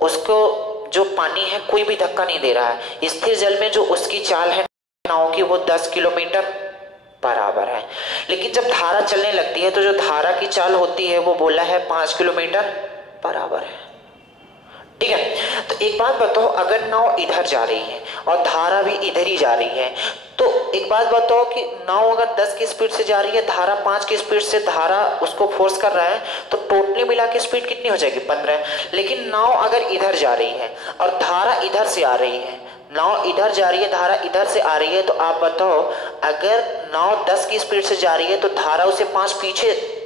उसको जो पानी है कोई भी धक्का नहीं दे रहा है। स्थिर जल में जो उसकी चाल है नाव की वो 10 किलोमीटर पर आवर है। लेकिन जब धारा चलने लगती है तो जो धारा की चाल होती है वो बोला है 5 किलोमीटर पर आवर है। ठीक है, तो एक बात बताओ, अगर नाव इधर जा रही है और धारा भी इधर ही जा रही है तो एक बात बताओ कि नाव अगर 10 की स्पीड से जा रही है, धारा 5 की स्पीड से धारा उसको फोर्स कर रहा है, तो टोटली मिला के स्पीड कितनी हो जाएगी? 15। लेकिन नाव अगर इधर जा रही है और धारा इधर से आ रही है, नाव इधर जा रही है, धारा इधर से आ रही है, तो आप बताओ अगर नाव 10 की स्पीड से जा रही है तो धारा उसे 5 पीछे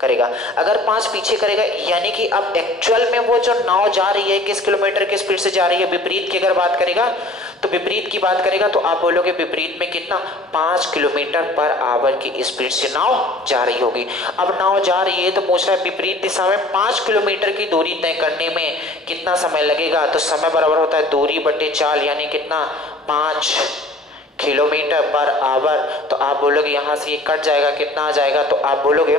करेगा। अगर 5 पीछे करेगा यानी कि अब एक्चुअल में वो जो नाव जा रही है किस किलोमीटर की स्पीड से जा रही है? विपरीत की अगर बात करेगा तो विपरीत की बात करेगा तो आप बोलोगे विपरीत में कितना? 5 किलोमीटर पर आवर की स्पीड से नाव जा रही होगी। अब नाव जा रही है तो पूछ रहा है विपरीत दिशा में 5 किलोमीटर की दूरी तय करने में कितना समय लगेगा? तो समय बराबर होता है दूरी बटे चाल, यानी कितना? 5 किलोमीटर पर आवर। तो आप बोलोगे यहां से ये कट जाएगा, कितना आ जाएगा? तो आप बोलोगे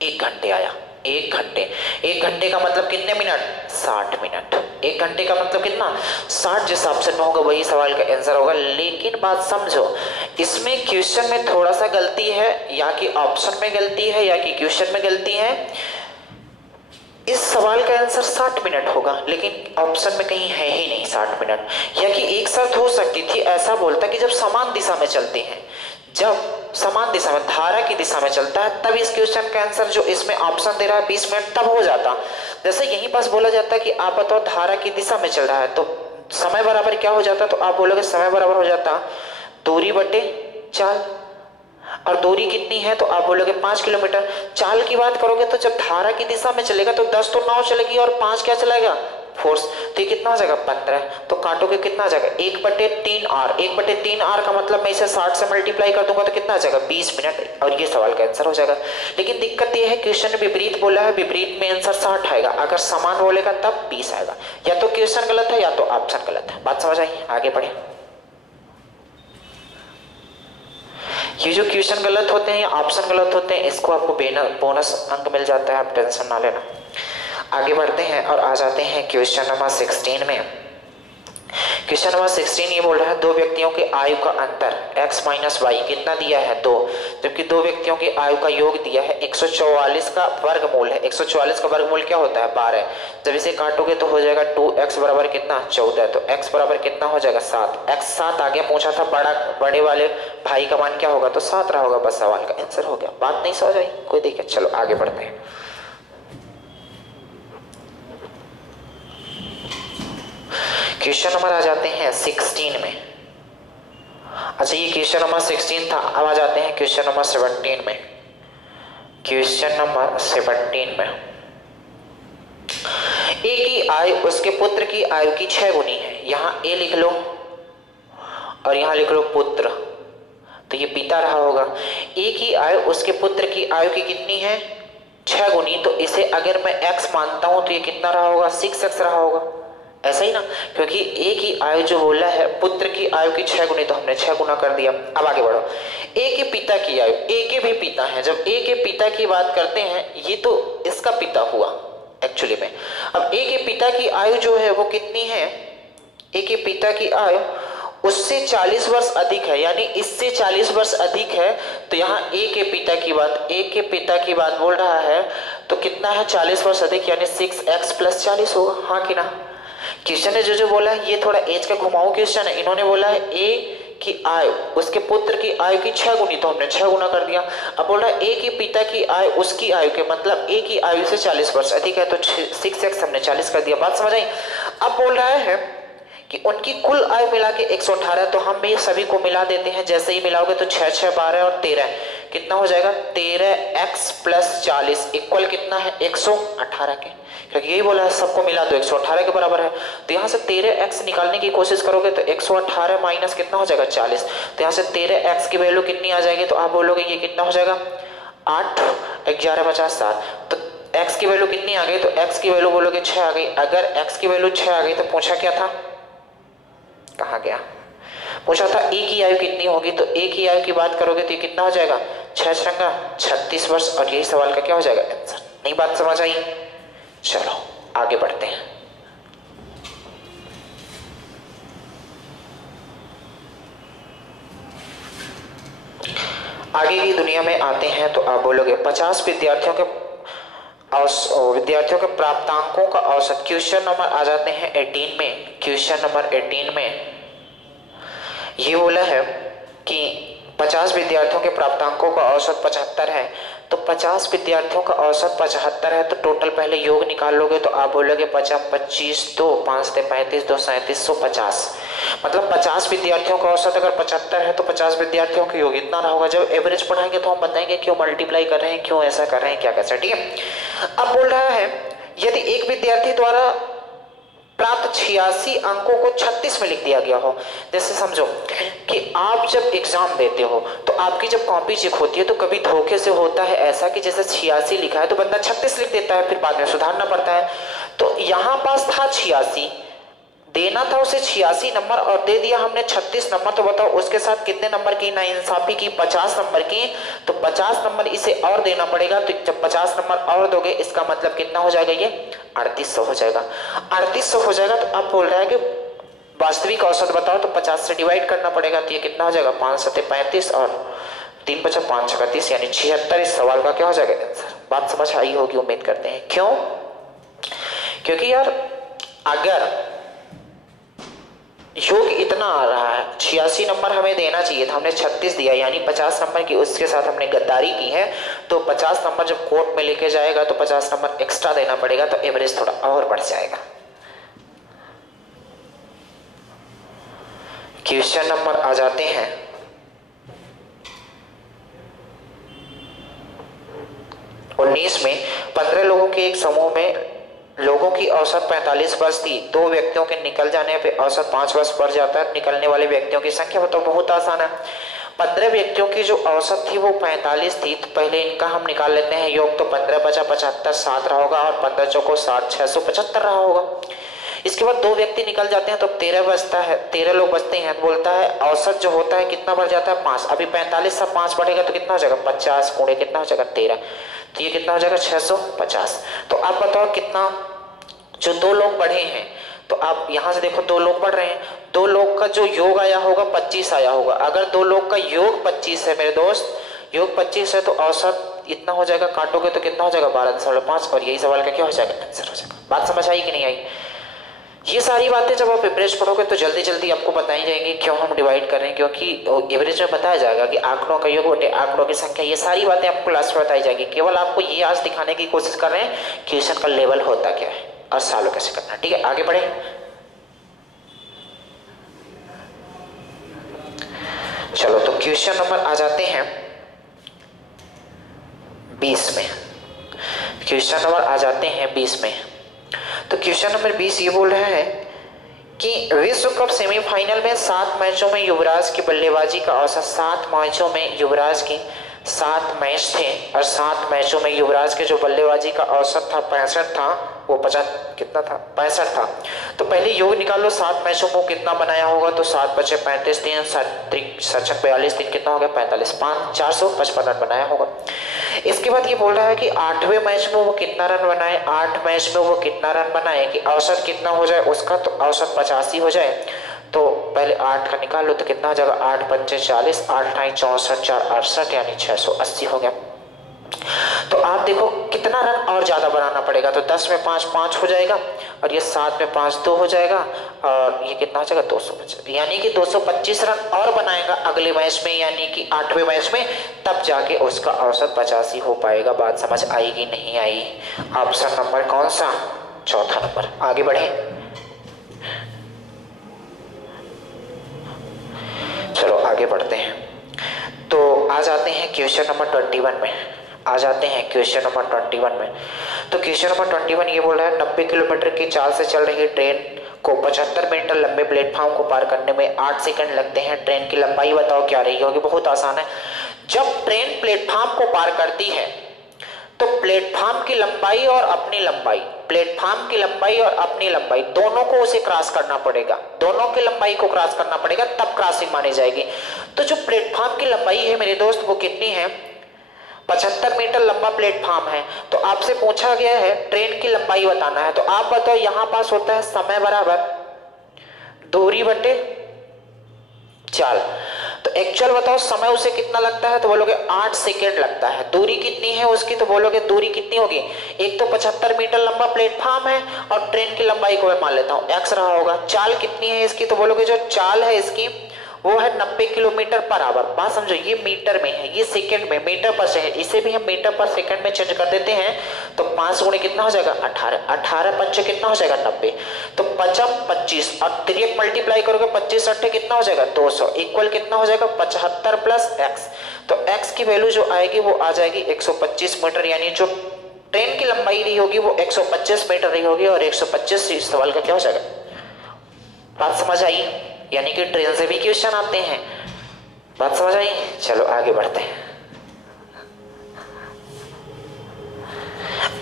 1 घंटे आया। 1 घंटे का मतलब कितने मिनट? 60 मिनट। 1 घंटे का मतलब कितना? 60। जिस ऑप्शन में होगा वही सवाल का आंसर होगा। लेकिन बात समझो, इसमें क्वेश्चन में थोड़ा सा गलती है, या कि ऑप्शन में गलती है या कि क्वेश्चन में गलती है। इस सवाल का आंसर 60 मिनट होगा, लेकिन ऑप्शन में कहीं है ही नहीं 60 मिनट। या कि एक शर्त हो सकती थी, ऐसा बोलता कि जब समान दिशा में चलते हैं, जब समान दिशा में धारा की दिशा में चलता है, तब इस क्वेश्चन का आंसर जो इसमें ऑप्शन दे रहा है 20 मिनट, तब हो जाता। जैसे यहीं पास बोला जाता है कि आप बताओ धारा की दिशा में चल रहा है, तो समय बराबर क्या हो जाता? तो आप बोलोगे समय बराबर हो जाता दूरी बटे चाल। और दूरी कितनी है? तो आप बोलोगे 5 किलोमीटर। चाल की बात करोगे तो जब धारा की दिशा में चलेगा तो 10 तो नाव चलेगी और 5 क्या चलाएगा? फोर्स। तो ये कितना हो जाएगा? 15। तो काटोगे कितना आ जाएगा? 1/3R। 1/3R का मतलब मैं इसे 60 से मल्टीप्लाई कर दूंगा तो कितना आ जाएगा? 20 मिनट। और ये सवाल का आंसर हो जाएगा। लेकिन दिक्कत ये है क्वेश्चन ने विपरीत बोला है, विपरीत में आंसर 60 आएगा। अगर समान बोलेगा तब 20 आएगा। या तो क्वेश्चन गलत है या तो ऑप्शन गलत है। बात समझ आई? आगे बढ़े। ये जो क्वेश्चन गलत होते हैं या ऑप्शन गलत होते हैं, इसको आपको बोनस अंक मिल जाता है, आप टेंशन ना लेना। आगे बढ़ते हैं और आ जाते हैं क्वेश्चन नंबर 16 में। क्वेश्चन नंबर 16 ये बोल रहा है दो व्यक्तियों के आयु का अंतर x - y कितना दिया है? 2। जबकि दो व्यक्तियों की आयु का योग दिया है 144 का वर्गमूल है। 144 का वर्गमूल क्या होता है? 12। जब इसे काटोगे तो हो जाएगा 2x बराबर कितना? 14। तो x बराबर कितना हो जाएगा? 7। x 7 आ गया। पूछा था बड़े वाले भाई का मान क्या होगा? तो 7 रहा होगा। बस सवाल का आंसर हो गया। बात नहीं समझ आई? कोई दिक्कत? चलो आगे बढ़ते हैं। क्वेश्चन नंबर आ जाते हैं 16 में। अच्छा, ये क्वेश्चन नंबर 16 था। अब आ जाते हैं क्वेश्चन नंबर 17 में। क्वेश्चन नंबर 17 में ए की आयु उसके पुत्र की आयु की 6 गुनी है। यहाँ ए लिख लो और यहाँ लिख लो पुत्र, तो ये पिता रहा होगा। ए की आयु उसके पुत्र की आयु की कितनी है? 6 गुनी। तो इसे अगर मैं x मानता हूं तो ये कितना रहा होगा? 6x रहा होगा। ऐसा ही ना, क्योंकि ए की आयु जो बोला है पुत्र की आयु की 6 गुनी, तो हमने 6 गुना कर दिया। अब आगे बढ़ो। ए के पिता की आयु, ए के भी पिता है। जब ए के पिता की बात करते हैं, ये तो इसका पिता हुआ एक्चुअली में। अब ए के पिता की आयु जो है वो कितनी है? ए के पिता की आयु उससे 40 वर्ष अधिक है, यानी इससे 40 वर्ष अधिक है। तो यहाँ ए के पिता की बात बोल रहा है, तो कितना है? 40 वर्ष अधिक, यानी 6x + 40 होगा। हाँ कि ना? क्वेश्चन ने जो बोला है ये थोड़ा एज का घुमाऊ क्वेश्चन है। इन्होंने बोला है ए की आयु उसके पुत्र की आयु की 6 गुनी, तो हमने 6 गुना कर दिया। अब बोल रहा है ए के पिता की आयु उसकी आयु के, मतलब ए की आयु से 40 वर्ष अधिक है, तो 6x हमने 40 कर दिया। बात समझ आई? अब बोल रहा है कि उनकी कुल आयु मिला के 118, तो हम भी सभी को मिला देते हैं। जैसे ही मिलाओगे तो 6 6 12 और 13, कितना हो जाएगा 13x प्लस 40 इक्वल कितना है 118 के, क्योंकि यही बोला है सबको मिला तो 118 के बराबर है। तो यहाँ से 13x निकालने की कोशिश करोगे तो 118 माइनस कितना हो जाएगा 40, तो यहाँ से 13x की वैल्यू कितनी आ जाएगी, तो आप बोलोगे ये कितना हो जाएगा 8 11 50 7, तो x की वैल्यू कितनी आ गई, तो x की वैल्यू बोलोगे 6 आ गई। अगर x की वैल्यू 6 आ गई तो पूछा क्या था, कहाँ गया, पूछा था a की आयु कितनी होगी, तो a की आयु की बात करोगे तो ये कितना हो जाएगा 6 छंगा 36 वर्ष, और यही सवाल का क्या हो जाएगा आंसर। नहीं बात समझ आई, चलो आगे बढ़ते हैं। आगे की दुनिया में आते हैं तो आप बोलोगे 50 विद्यार्थियों के प्राप्तांकों का औसत, क्वेश्चन नंबर आ जाते हैं 18 में। क्वेश्चन नंबर 18 में ये बोला है कि 50 विद्यार्थियों के प्राप्तांकों का औसत 75 है, तो 50 विद्यार्थियों का औसत 75 है तो टोटल पहले योग निकाल लोगे तो आप बोलोगे 50 25 2 5 से 35 2 37 150, मतलब 50 विद्यार्थियों का औसत अगर 75 है तो 50 विद्यार्थियों का योग इतना ना होगा। जब एवरेज पढ़ाएंगे तो हम बताएंगे क्यों मल्टीप्लाई कर रहे हैं, क्यों ऐसा कर रहे हैं, क्या कैसा, ठीक है। अब बोल रहा है यदि एक विद्यार्थी द्वारा प्राप्त 86 अंकों को 36 में लिख दिया गया हो, जैसे समझो कि आप जब एग्जाम देते हो तो आपकी जब कॉपी चेक होती है तो कभी धोखे से होता है ऐसा कि जैसे 86 लिखा है तो बंदा 36 लिख देता है, फिर बाद में सुधारना पड़ता है। तो यहाँ पास था 86, देना था उसे 86 नंबर और दे दिया हमने 36 नंबर, तो बताओ उसके साथ कितने नंबर की नाइंसाफी की, 50 नंबर की, तो 50 नंबर इसे और देना पड़ेगा। तो जब 50 नंबर और दोगे इसका मतलब कितना हो जाएगा, ये 3800 हो जाएगा। 3800 हो जाएगा तो अब बोल रहा है कि वास्तविक औसत बताओ, तो 50 से डिवाइड करना पड़ेगा, तो ये कितना हो जाएगा 5 7 35 और 3 5 5 6 30 यानी 76। इस सवाल का क्या हो जाएगा आंसर। बात समझ आई होगी उम्मीद करते हैं। क्यों, क्योंकि यार अगर योग इतना आ रहा है 86 नंबर हमें देना चाहिए था, हमने 36 दिया यानी 50 नंबर की उसके साथ हमने गद्दारी की है, तो 50 नंबर जब कोर्ट में लेके जाएगा तो 50 नंबर एक्स्ट्रा देना पड़ेगा, तो एवरेज थोड़ा और बढ़ जाएगा। क्वेश्चन नंबर आ जाते हैं 19 में। 15 लोगों के एक समूह में लोगों की औसत 45 वर्ष थी, 2 व्यक्तियों के निकल जाने पे औसत 5 वर्ष बढ़ जाता है। निकलने वाले व्यक्तियों की संख्या बताओ, बहुत आसान है। 15 व्यक्तियों की जो औसत थी वो 45 थी, तो पहले इनका हम निकाल लेते हैं योग, तो 15 बचा 75 7 रहा होगा और 15 चौको 60 675 रहा होगा। इसके बाद 2 व्यक्ति निकल जाते हैं तो 13 बचता है, 13 लोग बचते हैं, बोलता है औसत जो होता है कितना बढ़ जाता है 5। अभी 45 से 5 बढ़ेगा तो कितना हो जाएगा 50 गुणे कितना हो जाएगा 13, तो ये कितना हो जाएगा 650। तो आप बताओ कितना, जो 2 लोग बढ़े हैं तो आप यहां से देखो 2 लोग बढ़ रहे हैं, 2 लोग का जो योग आया होगा 25 आया होगा। अगर 2 लोग का योग 25 है मेरे दोस्त, योग 25 है तो औसत इतना हो जाएगा, काटोगे तो कितना हो जाएगा 12.5, और यही सवाल का क्या हो जाएगा आंसर हो जाएगा। बात समझ आई कि नहीं आई। ये सारी बातें जब आप एवरेज पढ़ोगे तो जल्दी जल्दी आपको बताई जाएंगी क्यों हम डिवाइड कर रहे हैं, क्योंकि एवरेज में बताया जाएगा कि आंकड़ों का योग बटे आंकड़ों की संख्या, ये सारी बातें आपको लास्ट में बताई जाएगी। केवल आपको ये आज दिखाने की कोशिश कर रहे हैं क्वेश्चन का लेवल होता क्या है और सॉल्व कैसे करना है, ठीक है। आगे बढ़े, चलो तो क्वेश्चन नंबर आ जाते हैं 20 में। क्वेश्चन नंबर आ जाते हैं 20 में। तो क्वेश्चन नंबर 20 ये बोल रहा है कि विश्व कप सेमीफाइनल में 7 मैचों में युवराज की बल्लेबाजी का औसत, 7 मैचों में युवराज की 7 मैच थे और 7 मैचों में युवराज के जो बल्लेबाजी का औसत था 65 था, वो 50 कितना था 65 था। तो पहले योग निकालो 7 मैचों को कितना बनाया होगा, तो 7 बचे 35 3 7 42 3 कितना हो गया 45 5 455 रन बनाया होगा। इसके बाद ये बोल रहा है कि 8वें मैच में वो कितना रन बनाए, 8 मैच में वो कितना रन बनाए कि औसत कितना हो जाए उसका, तो औसत 85 हो जाए। तो पहले 8 का निकाल लो तो कितना हो जाएगा 8 पंचे 40 8 9 64 4 68 यानी 680 हो गया। तो आप देखो कितना रन और ज्यादा बनाना पड़ेगा, तो 10 में 5 5 हो जाएगा और ये 7 में 5 2 हो जाएगा और ये कितना हो जाएगा 225, यानी कि 225 रन और बनाएगा अगले मैच में, यानी कि 8वें मैच में, तब जाके उसका औसत 85 हो पाएगा। बात समझ आएगी नहीं आई। ऑप्शन नंबर कौन सा, चौथा नंबर। आगे बढ़े, चलो आगे बढ़ते हैं। तो आ जाते हैं क्वेश्चन नंबर 21 में। आ जाते हैं क्वेश्चन नंबर 21 में। तो क्वेश्चन नंबर 21 ये बोल रहा है 90 किलोमीटर की चाल से चल रही ट्रेन को 75 मीटर लंबे प्लेटफॉर्म को पार करने में 8 सेकंड लगते हैं। ट्रेन की लंबाई बताओ क्या रही होगी। बहुत आसान है। जब ट्रेन प्लेटफॉर्म को पार करती है तो प्लेटफॉर्म की लंबाई और अपनी लंबाई, प्लेटफॉर्म की लंबाई और अपनी लंबाई दोनों को उसे क्रॉस करना पड़ेगा। दोनों की लंबाई को क्रॉस करना पड़ेगा तब क्रॉसिंग मानी जाएगी। तो जो प्लेटफॉर्म की लंबाई है मेरे दोस्त वो कितनी है, 75 मीटर लंबा प्लेटफॉर्म है। तो आपसे पूछा गया है ट्रेन की लंबाई बताना है। तो आप बताओ यहां पास होता है समय बराबर दूरी बटे चाल। तो एक्चुअल बताओ समय उसे कितना लगता है। तो बोलोगे 8 सेकेंड लगता है। दूरी कितनी है उसकी। तो बोलोगे दूरी कितनी होगी। एक तो 75 मीटर लंबा प्लेटफॉर्म है और ट्रेन की लंबाई को मैं मान लेता हूं x रहा होगा। चाल कितनी है इसकी। तो बोलोगे जो चाल है इसकी वो है 90 किलोमीटर पर आवर। बात समझो, ये मीटर में है, ये सेकंड में, मीटर पर सेकंड, इसे भी हम मीटर पर सेकंड में चेंज कर देते हैं। तो 5 गुणे कितना हो जाएगा 18, 18 पंचे कितना हो जाएगा 90। तो 55 25 और 3 मल्टीप्लाई करोगे 25 अट्ठे कितना हो जाएगा 200 इक्वल कितना हो जाएगा 75 प्लस x। तो x की वैल्यू जो आएगी वो आ जाएगी 125 मीटर। यानी जो ट्रेन की लंबाई रही होगी वो 125 मीटर रही होगी और 125 इस सवाल का क्या हो जाएगा। बात समझ आई। यानी कि ट्रेन से भी क्वेश्चन आते हैं। बात समझ आई। चलो आगे बढ़ते हैं।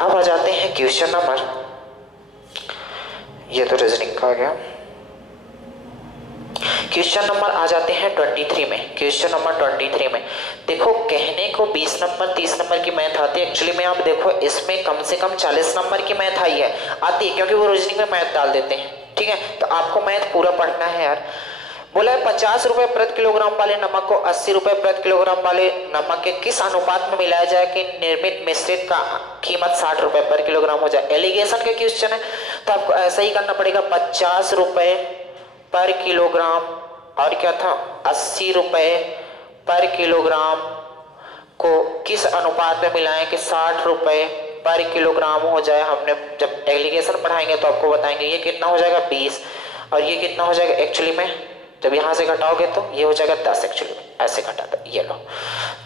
अब आ जाते हैं क्वेश्चन नंबर, ये तो रीजनिंग का आ गया। क्वेश्चन नंबर आ जाते हैं 23 में। क्वेश्चन नंबर 23 में देखो, कहने को 20 नंबर 30 नंबर की मैथ आती है। एक्चुअली में आप देखो इसमें कम से कम 40 नंबर की मैथ आई है, आती है, क्योंकि वो रीजनिंग में मैथ डाल देते हैं। ठीक है, तो आपको मैथ पूरा पढ़ना है यार। बोला है 50 रुपए प्रति किलोग्राम वाले नमक को 80 रुपए प्रति किलोग्राम वाले नमक के किस अनुपात में मिलाया जाए कि निर्मित मिश्रित का कीमत 60 रुपए पर किलोग्राम हो जाए। एलिगेशन का क्वेश्चन है तो आपको ऐसा ही करना पड़ेगा। 50 रुपए पर किलोग्राम और क्या था 80 रुपए पर किलोग्राम को किस अनुपात में मिलाएं कि 60 रुपए पर किलोग्राम हो जाए। हमने जब एलिगेशन पढ़ाएंगे तो आपको बताएंगे ये कितना हो जाएगा 20 और ये कितना हो जाएगा। एक्चुअली में जब यहां से घटाओगे तो ये हो जाएगा 10। एक्चुअली ऐसे घटा दो, ये लो।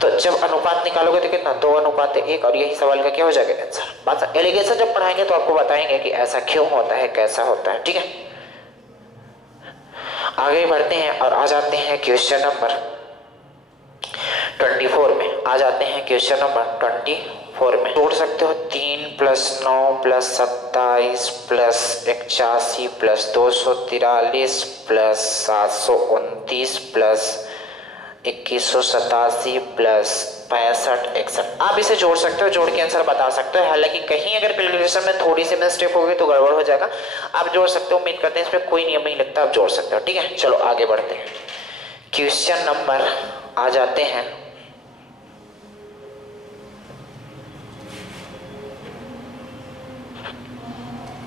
तो जब अनुपात निकालोगे तो कितना 2:1 और यही सवाल का क्या हो जाएगा आंसर। बात एलिगेशन जब पढ़ाएंगे तो आपको बताएंगे कि ऐसा क्यों होता है, कैसा होता है। ठीक है, आगे बढ़ते हैं और आ जाते हैं क्वेश्चन नंबर 24 में। आ जाते हैं क्वेश्चन नंबर 24 में। जोड़ सकते हो 3 + 9 + 27 + 81 + 243 + 729 + 2187 + 65 61। आप इसे जोड़ सकते हो, जोड़ के आंसर बता सकते हो। हालांकि कहीं अगर कैलकुलेशन में थोड़ी सी मिस्टेक होगी तो गड़बड़ हो जाएगा। आप जोड़ सकते हो, उम्मीद करते हैं इसमें कोई नियम नहीं लगता, आप जोड़ सकते हो। ठीक है, चलो आगे बढ़ते हैं। क्वेश्चन नंबर आ जाते हैं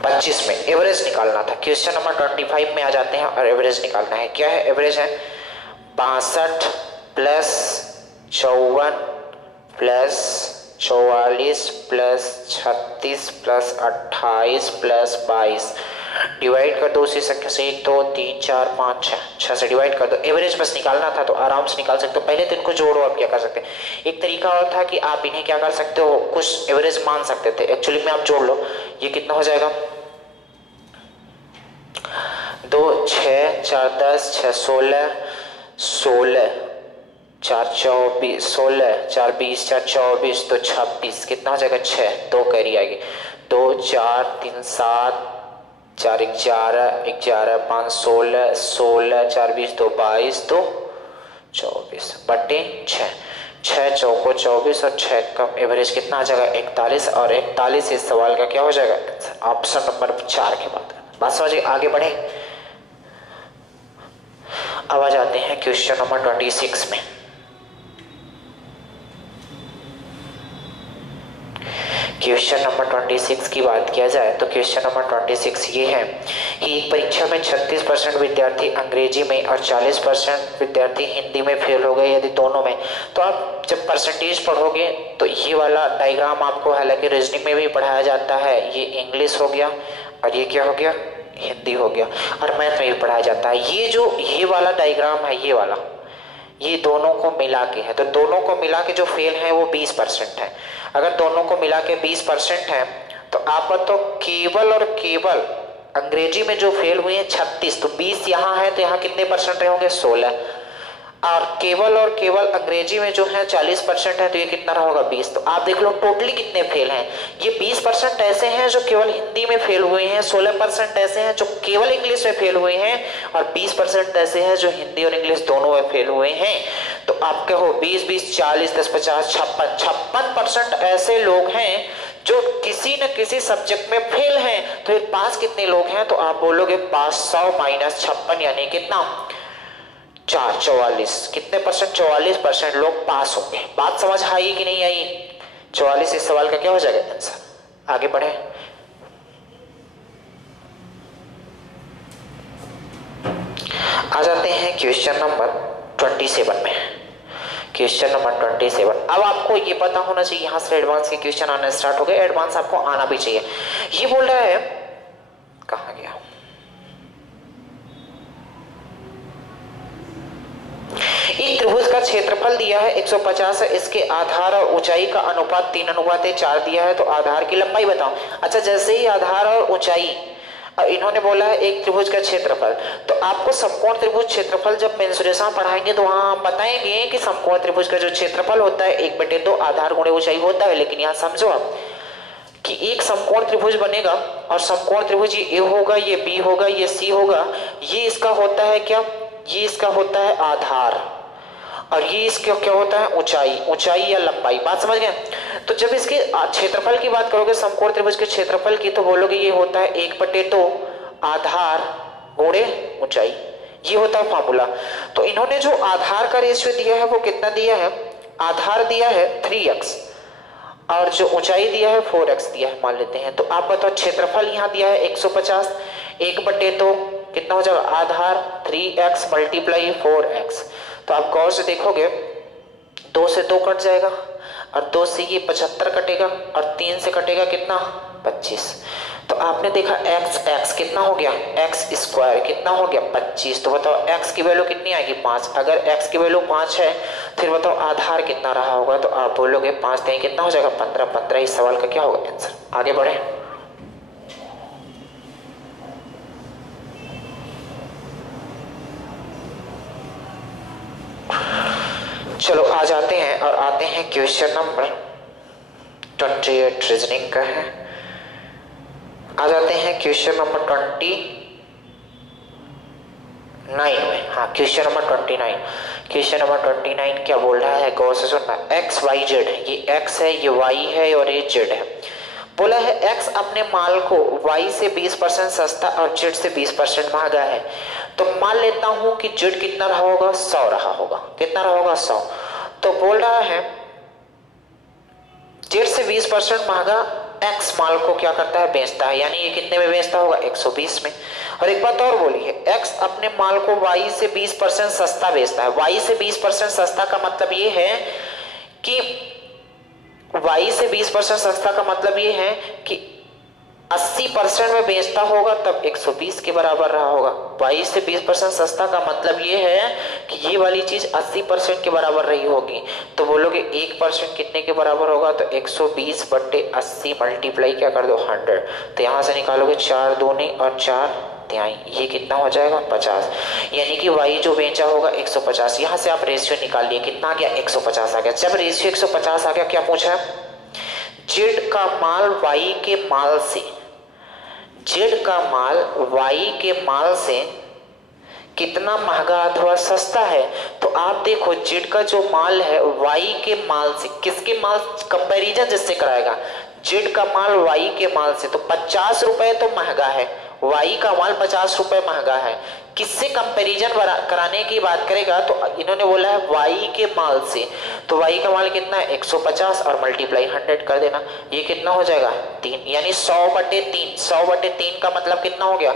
25 में। एवरेज निकालना था। क्वेश्चन नंबर 25 में आ जाते हैं और एवरेज निकालना है। क्या है एवरेज है 62 + 54 + 44 + 36 + 28 + 22 डिवाइड कर दो उसी संख्या से 1 2 3 4 5 6 6 से डिवाइड कर दो। एवरेज बस निकालना था तो आराम से निकाल सकते हो। पहले तो इनको जोड़ो। आप क्या कर सकते हैं, एक तरीका और था कि आप इन्हें क्या कर सकते हो, कुछ एवरेज मान सकते थे। एक्चुअली में आप जोड़ लो। ये कितना हो जाएगा 2 6 4 10 6 16 16 4 24 16 4 20 4 24 तो 26 कितना हो जाएगा 6 2 कैरी आएगी 2 4 3 7 4 11 11 5 16 16 4 20 2 22 2 24 बटे 6 6 चौको 24 और 6 कम एवरेज कितना आ जाएगा 41 और 41 इस सवाल का क्या हो जाएगा ऑप्शन नंबर 4 के बाद। बात समझिए, आगे बढ़े। अब आ जाते हैं क्वेश्चन नंबर 26 में। क्वेश्चन नंबर 26 की बात किया जाए तो क्वेश्चन नंबर 26 ये है कि एक परीक्षा में 36% विद्यार्थी अंग्रेजी में और 40% विद्यार्थी हिंदी में फेल हो गए। यदि दोनों में, तो आप जब परसेंटेज पढ़ोगे तो ये वाला डायग्राम आपको हालांकि रीजनिंग में भी पढ़ाया जाता है। ये इंग्लिश हो गया और ये क्या हो गया हिंदी हो गया और मैथ में भी पढ़ाया जाता है। ये जो ये वाला डायग्राम है, ये दोनों को मिला के है, तो दोनों को मिला के जो फेल है वो 20% है। अगर दोनों को मिला के 20% है तो आप तो केवल और केवल अंग्रेजी में जो फेल हुए हैं 36, तो 20 यहाँ है तो यहाँ कितने परसेंट रहेंगे 16, और केवल अंग्रेजी में जो है 40% है तो ये कितना रहेगा 20। तो आप देख लो टोटली कितने फेल हैं। ये 20% ऐसे हैं जो केवल हिंदी में फेल हुए हैं, 16% ऐसे हैं जो केवल इंग्लिश में फेल हुए हैं, और 20% ऐसे हैं जो हिंदी और इंग्लिश दोनों में फेल हुए हैं। तो आप कहो 20 20 40 10 50 56% ऐसे लोग हैं जो किसी न किसी सब्जेक्ट में फेल हैं। तो पास कितने लोग हैं, तो आप बोलोगे पास 100 माइनस 56 यानी कितना 44, कितने परसेंट 44% लोग पास होंगे। बात समझ आई कि नहीं आई? 44 इस सवाल का क्या हो जाएगा आंसर। आगे बढ़े, आ जाते हैं क्वेश्चन नंबर 27 में। क्वेश्चन नंबर 27, अब आपको ये पता होना चाहिए, यहां से एडवांस के क्वेश्चन आना स्टार्ट हो गए, एडवांस आपको आना भी चाहिए। ये बोल रहा है, कहां गया, एक त्रिभुज का क्षेत्रफल दिया है 150 है, इसके आधार और ऊंचाई का अनुपात 3:4 दिया है, तो आधार की लंबाई बताओ। अच्छा, जैसे ही आधार और ऊंचाई इन्होंने बोला है एक त्रिभुज का क्षेत्रफल, तो आपको समकोण त्रिभुज क्षेत्रफल जब मेंसुरेशन पढ़ाएंगे तो वहां हम बताएंगे कि समकोण त्रिभुज का जो क्षेत्रफल होता है 1/2 आधार गुणे ऊंचाई होता है। लेकिन यहाँ समझो आप कि एक समकोण त्रिभुज बनेगा और समकोण त्रिभुज ये ए होगा, ये बी होगा, ये सी होगा, ये इसका होता है क्या, ये इसका होता है आधार, और ये इसका क्या होता है ऊंचाई या लंबाई। बात समझ गए? तो जब इसके क्षेत्रफल की बात करोगे समकोण त्रिभुज के क्षेत्रफल की, तो बोलोगे ये होता है 1/2 आधार गुणे ऊंचाई, ये होता है फॉर्मूला। तो इन्होंने जो आधार का रेशियो दिया है वो कितना दिया है, आधार दिया है 3x और जो ऊंचाई दिया है 4x दिया है मान लेते हैं। तो आप बताओ क्षेत्रफल यहाँ दिया है 150, 1/2 कितना हो जाएगा आधार 3x मल्टीप्लाई 4x। तो आप गौर से देखोगे 2 से 2 कट जाएगा और 2 से ये 75 कटेगा और 3 से कटेगा कितना 25। तो आपने देखा x कितना हो गया, x स्क्वायर कितना हो गया 25। तो बताओ x की वैल्यू कितनी आएगी 5। अगर x की वैल्यू 5 है फिर बताओ आधार कितना रहा होगा, तो आप बोलोगे 5 3 कितना हो जाएगा 15। इस सवाल का क्या होगा आंसर। आगे बढ़े, चलो आ जाते हैं और आते हैं क्वेश्चन नंबर 28 रीजनिंग का है। आ जाते हैं क्वेश्चन नंबर 29 में। हाँ, क्वेश्चन नंबर 29। क्वेश्चन नंबर 29 क्या बोल रहा है, गौर से सुनना। एक्स वाई जेड, ये एक्स है, ये वाई है और ये जेड है। बोला है एक्स अपने माल को वाई से 20% सस्ता और जेड से 20% महंगा है। तो मान लेता हूं कि जेड कितना रहा होगा 100 रहा होगा, कितना रहा होगा 100। तो बोल रहा है जेड से 20% महंगा एक्स माल को क्या करता है बेचता है, यानी ये कितने में बेचता होगा 120 में। और एक बात और बोली है, एक्स अपने माल को वाई से 20% सस्ता बेचता है। वाई से 20% सस्ता का मतलब ये है कि y से 20% सस्ता का मतलब ये है कि 80% में बेचता होगा तब 120 के बराबर रहा होगा। y से 20% सस्ता का मतलब ये है कि ये वाली चीज 80% के बराबर रही होगी। तो बोलोगे 1% कितने के बराबर होगा, तो 120/80 मल्टीप्लाई क्या कर दो 100। तो यहां से निकालोगे 4 दूनी और 4 तिहाई, ये कितना हो जाएगा 50। यानी कि y जो बेचा होगा 150। यहां से आप रेशियो निकालिए, कितना आ गया 150 आ गया। जब रेशियो 150 आ गया, क्या पूछा है, जेड का माल y के माल से, जेड का माल y के माल से कितना महंगा अथवा सस्ता है। तो आप देखो जेड का जो माल है y के माल से, किसके माल कंपैरिजन जिससे कराएगा, जेड का माल y के माल से, तो 50 रुपए तो महंगा है, y का माल 50 रुपए महंगा है। किससे कंपैरिजन कराने की बात करेगा, तो इन्होंने बोला है y के माल से, तो y का माल कितना है 150 और मल्टीप्लाई 100 कर देना, ये कितना हो जाएगा 3, यानी 100/3। 100/3 का मतलब कितना हो गया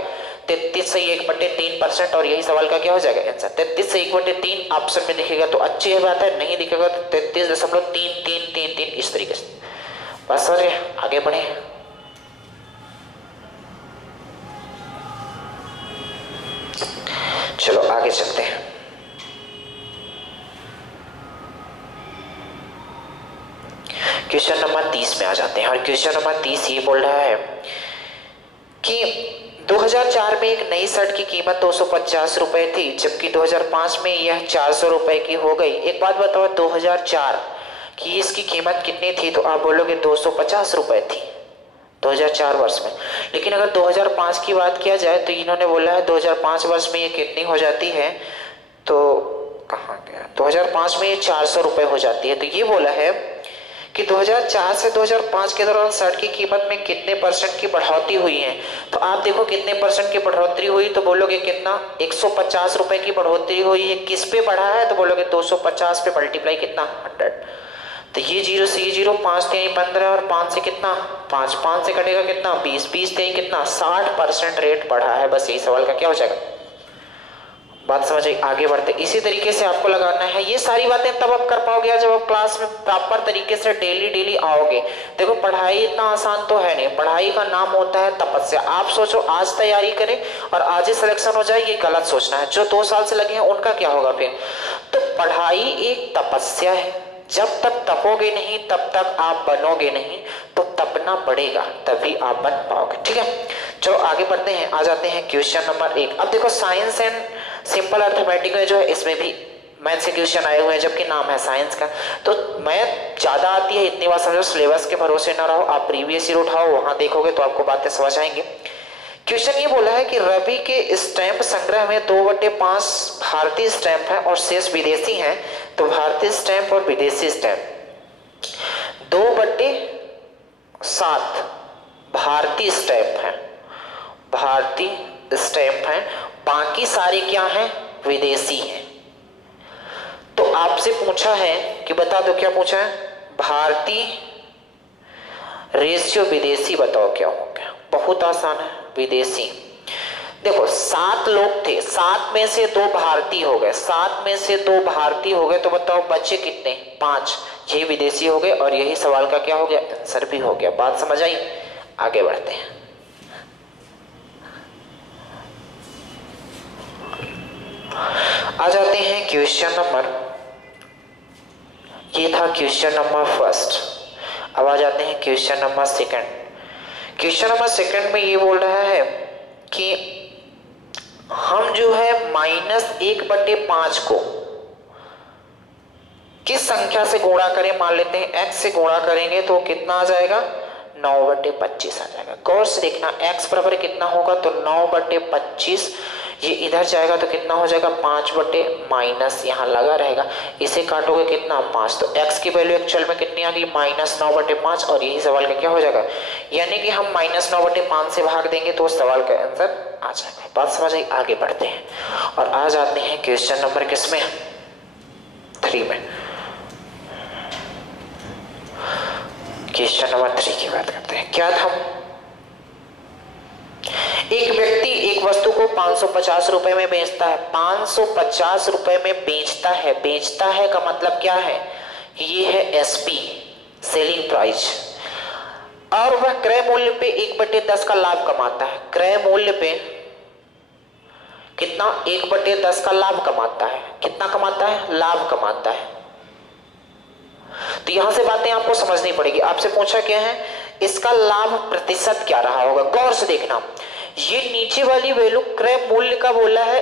33 से 1/3%। और यही सवाल का क्या हो जाएगा आंसर, 33 से 1/3 ऑप्शन में दिखेगा तो अच्छी बात है, नहीं दिखेगा तो 33.3333 इस तरीके से। बस सर आगे बढ़े, चलो आगे चलते हैं। क्वेश्चन नंबर 30 में आ जाते हैं और क्वेश्चन नंबर 30 ये बोल रहा है कि 2004 में एक नई शर्ट की कीमत 250 रुपए थी, जबकि 2005 में यह 400 रुपए की हो गई। एक बात बताओ, 2004 की इसकी कीमत कितनी थी? तो आप बोलोगे 250 रुपए थी 2004 वर्ष में। लेकिन अगर 2005 की बात किया जाए तो इन्होंने बोला है 2005 वर्ष में ये कितनी हो जाती है, तो कहाँ गया, 2005 में ये 400 रुपए हो जाती है। तो ये बोला है कि 2004 से 2005 के दौरान शर्ट की कीमत में कितने परसेंट की बढ़ोतरी हुई है। तो आप देखो कितने परसेंट की बढ़ोतरी हुई, तो बोलोगे कितना, 150 रुपए की बढ़ोतरी हुई है। किस पे बढ़ा है? तो बोलोगे 250 पे मल्टीप्लाई कितना, 100। तो ये 0 से ये 0, 5 3 15 और 5 से कितना, 5 5 से कटेगा कितना, 20 20 3 कितना, 60% रेट बढ़ा है। बस यही सवाल का क्या हो जाएगा, बात समझ आई। आगे बढ़ते, इसी तरीके से आपको लगाना है। ये सारी बातें तब आप कर पाओगे जब आप क्लास में प्रॉपर तरीके से डेली आओगे। देखो पढ़ाई इतना आसान तो है नहीं, पढ़ाई का नाम होता है तपस्या। आप सोचो आज तैयारी करें और आज ही सिलेक्शन हो जाए, ये गलत सोचना है। जो 2 साल से लगे हैं उनका क्या होगा फिर? तो पढ़ाई एक तपस्या है, जब तक तपोगे नहीं तब तक आप बनोगे नहीं। तो तपना पड़ेगा तभी आप बन पाओगे, ठीक है। चलो आगे बढ़ते हैं, आ जाते हैं क्वेश्चन नंबर 1। अब देखो साइंस एंड सिंपल अर्थमेटिक में जो है इसमें भी मैथ से क्वेश्चन आए हुए हैं, जबकि नाम है साइंस का। तो मैथ ज्यादा आती है इतनी बात समझो, सिलेबस के भरोसे न रहो, आप प्रीवियस ईयर उठाओ, वहां देखोगे तो आपको बातें समझ आएंगे। क्वेश्चन ये बोला है कि रवि के स्टैंप संग्रह में 2/5 भारतीय स्टैंप है और शेष विदेशी हैं। तो भारतीय स्टैंप और विदेशी स्टैंप 2/7 भारतीय स्टैंप है, भारतीय स्टैंप है, बाकी सारे क्या हैं, विदेशी हैं। तो आपसे पूछा है कि बता दो, क्या पूछा है, भारतीय रेशियो विदेशी, बताओ क्या हो गया। बहुत आसान है, विदेशी। देखो 7 लोग थे, 7 में से 2 भारतीय हो गए, 7 में से 2 भारतीय हो गए, तो बताओ बच्चे कितने, 5। ये विदेशी हो गए और यही सवाल का क्या हो गया, आंसर भी हो गया। बात समझ आई। आगे बढ़ते हैं, आ जाते हैं क्वेश्चन नंबर, ये था क्वेश्चन नंबर 1। अब आ जाते हैं क्वेश्चन नंबर 2। क्वेश्चन नंबर 2 में ये बोल रहा है कि हम जो है -1/5 को किस संख्या से गुणा करें। मान लेते हैं x से गुणा करेंगे तो कितना आ जाएगा, 9/25 आ जाएगा। गौर से देखना, x बराबर कितना होगा, तो 9/25। ये इधर जाएगा तो कितना हो जाएगा, 5/, यहाँ लगा रहेगा, इसे काटोगे कितना, 5। तो x की वैल्यू एक्चुअल में कितनी आ गई, -9/5। और यही सवाल का क्या हो जाएगा, यानी कि हम -9/5 से भाग देंगे तो उस सवाल का आंसर आ जाएगा। बात समझ आई। आगे बढ़ते हैं और आ जाते हैं क्वेश्चन नंबर किसमें, 3 में। क्वेश्चन नंबर 3 की बात करते हैं। क्या था, एक व्यक्ति एक वस्तु को 550 रुपए में बेचता है, 550 रुपए में बेचता है। बेचता है का मतलब क्या है, ये है एसपी, सेलिंग प्राइस। और वह क्रय मूल्य पे 1/10 का लाभ कमाता है। क्रय मूल्य पे कितना, 1/10 का लाभ कमाता है। कितना कमाता है, लाभ कमाता है। तो यहां से बातें आपको समझनी पड़ेगी। आपसे पूछा क्या है, इसका लाभ प्रतिशत क्या रहा होगा। गौर से देखना, ये नीचे वाली वैल्यू क्रय मूल्य का बोला है,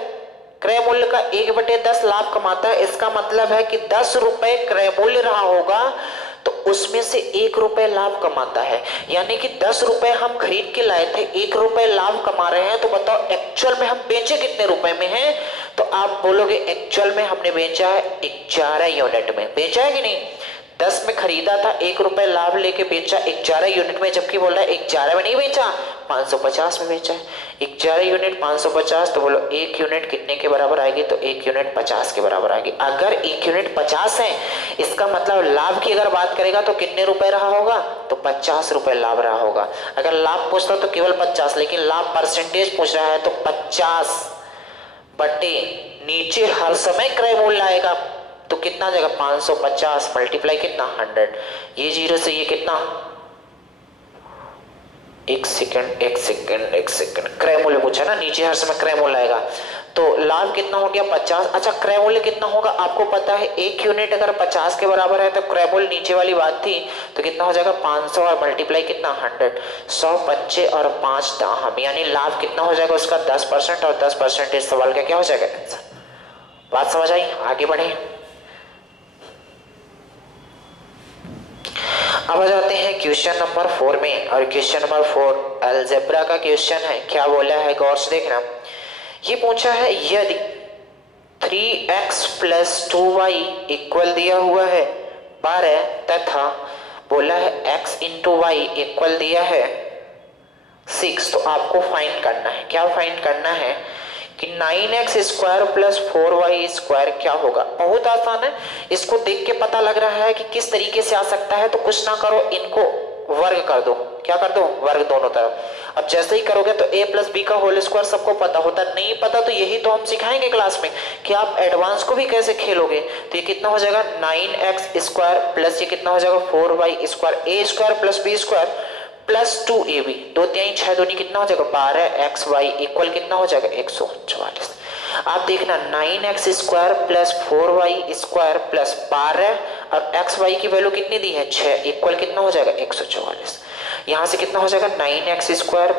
क्रय मूल्य का 1/10 लाभ कमाता है। इसका मतलब है कि 10 रुपए क्रय मूल्य रहा होगा तो उसमें से 1 रुपए लाभ कमाता है। यानी कि 10 रुपए हम खरीद के लाए थे, 1 रुपए लाभ कमा रहे हैं। तो बताओ एक्चुअल में हम बेचे कितने रुपए में हैं, तो आप बोलोगे एक्चुअल में हमने बेचा है 11 यूनिट में। बेचा है कि नहीं, 10 में खरीदा था, 1 रुपए लाभ लेके बेचा 11 यूनिट में, जबकि बोल रहा है 11 में नहीं बेचा, 550 में बेचा है। 11 यूनिट 550, तो बोलो 1 यूनिट कितने के बराबर आएगी, तो 1 यूनिट 50 के बराबर आएगी। अगर 1 यूनिट 50 है, इसका मतलब लाभ की अगर बात करेगा तो कितने रुपए रहा होगा, तो 50 रुपए लाभ रहा होगा। अगर लाभ पूछता तो केवल 50, लेकिन लाभ परसेंटेज पूछ रहा है तो 50 बटे नीचे हर समय क्रय मूल्य आएगा, तो कितना जाएगा, 550 मल्टीप्लाई कितना, 100। ये 0 से ये कितना, एक सेकंड क्रय मूल्य पूछा ना, नीचे हर समय क्रय मूल्य आएगा। तो लाभ कितना हो गया 50। अच्छा क्रय मूल्य कितना होगा आपको पता है, 1 यूनिट अगर 50 के बराबर है तो क्रय मूल्य नीचे वाली बात थी तो कितना हो जाएगा 500 और मल्टीप्लाई कितना 100, 100 बच्चे और 5 दाहम, यानी लाभ कितना हो जाएगा उसका 10% और 10% इस सवाल का क्या हो जाएगा आंसर। बात समझ आई, आगे बढ़े। अब आ जाते हैं क्वेश्चन नंबर 4 में, और क्वेश्चन नंबर 4 अलजेब्रा का क्वेश्चन है। क्या बोला है गौर से देखना, ये पूछा है यदि 3x + 2y इक्वल दिया हुआ है 12 तथा बोला है x × y इक्वल दिया है 6, तो आपको फाइंड करना है, क्या फाइंड करना है कि 9x² + 4y² क्या होगा। बहुत आसान है, इसको देख के पता लग रहा है कि किस तरीके से आ सकता है, तो कुछ ना करो इनको वर्ग कर दो, क्या कर दो वर्ग दोनों तरफ। अब जैसे ही करोगे तो a + b का होल स्क्वायर सबको पता होता, नहीं पता तो यही तो हम सिखाएंगे क्लास में कि आप एडवांस को भी कैसे खेलोगे। तो ये कितना हो जाएगा 9x² प्लस ये कितना हो जाएगा 4y² a² + b² plus 2ab, 2 3 6 दूनी कितना हो जाएगा 12xy इक्वल कितना हो जाएगा 144। आप देखना 9x² + 4y² प्लस 12 और xy की वैल्यू कितनी दी है 6 इक्वल कितना हो जाएगा 144। यहाँ से कितना हो जाएगा 9x²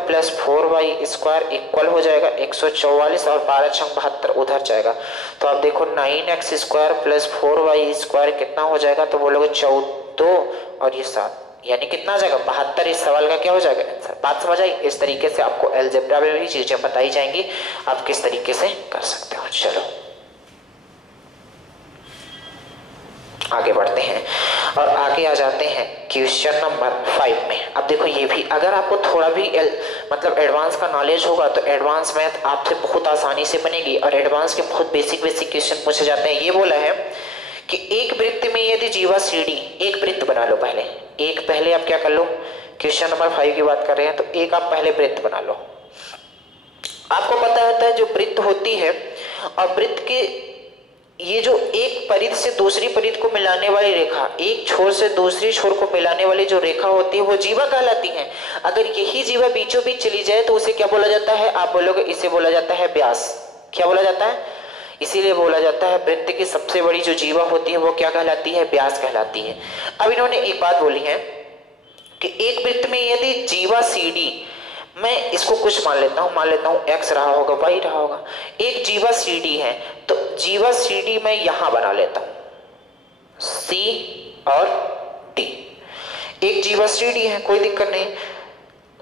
+ 4y² इक्वल हो जाएगा 144 और 12 × 72 उधर जाएगा। तो आप देखो 9x² + 4y² कितना हो जाएगा, तो बोलोगे 14 और ये 7, यानी कितना आ जाएगा 72। इस सवाल का क्या हो जाएगा आंसर। बात समझ आई। इस तरीके से आपको अलजेब्रा में भी चीजें बताई जाएंगी, आप किस तरीके से कर सकते हो। चलो आगे बढ़ते हैं और आगे आ जाते हैं क्वेश्चन नंबर 5 में। अब देखो ये भी अगर आपको थोड़ा भी मतलब एडवांस का नॉलेज होगा तो एडवांस मैथ आपसे बहुत आसानी से बनेगी, और एडवांस के बहुत बेसिक क्वेश्चन पूछे जाते हैं। ये बोला है कि एक वृत्त में यदि जीवा सीडी, एक वृत्त बना लो पहले आप क्या कर लो, क्वेश्चन नंबर 5 की बात कर रहे हैं तो एक आप पहले वृत्त बना लो। आपको पता होता है जो वृत्त होती है और वृत्त के ये जो एक परिध से दूसरी परिध को मिलाने वाली रेखा, एक छोर से दूसरी छोर को मिलाने वाली जो रेखा होती है वो जीवा कहलाती है। अगर यही जीवा बीचों बीच चली जाए तो उसे क्या बोला जाता है, आप बोलोगे इसे बोला जाता है व्यास। क्या बोला जाता है, इसीलिए बोला जाता है वृत्त की सबसे बड़ी जो जीवा होती है वो क्या कहलाती है, व्यास कहलाती है। अब इन्होंने एक बात बोली है कि एक वृत्त में यदि जीवा सीडी, मैं इसको कुछ मान लेता हूँ x रहा होगा y रहा होगा, एक जीवा सीडी है तो जीवा सीडी मैं यहां बना लेता हूं C और D। एक जीवा सीडी है कोई दिक्कत नहीं।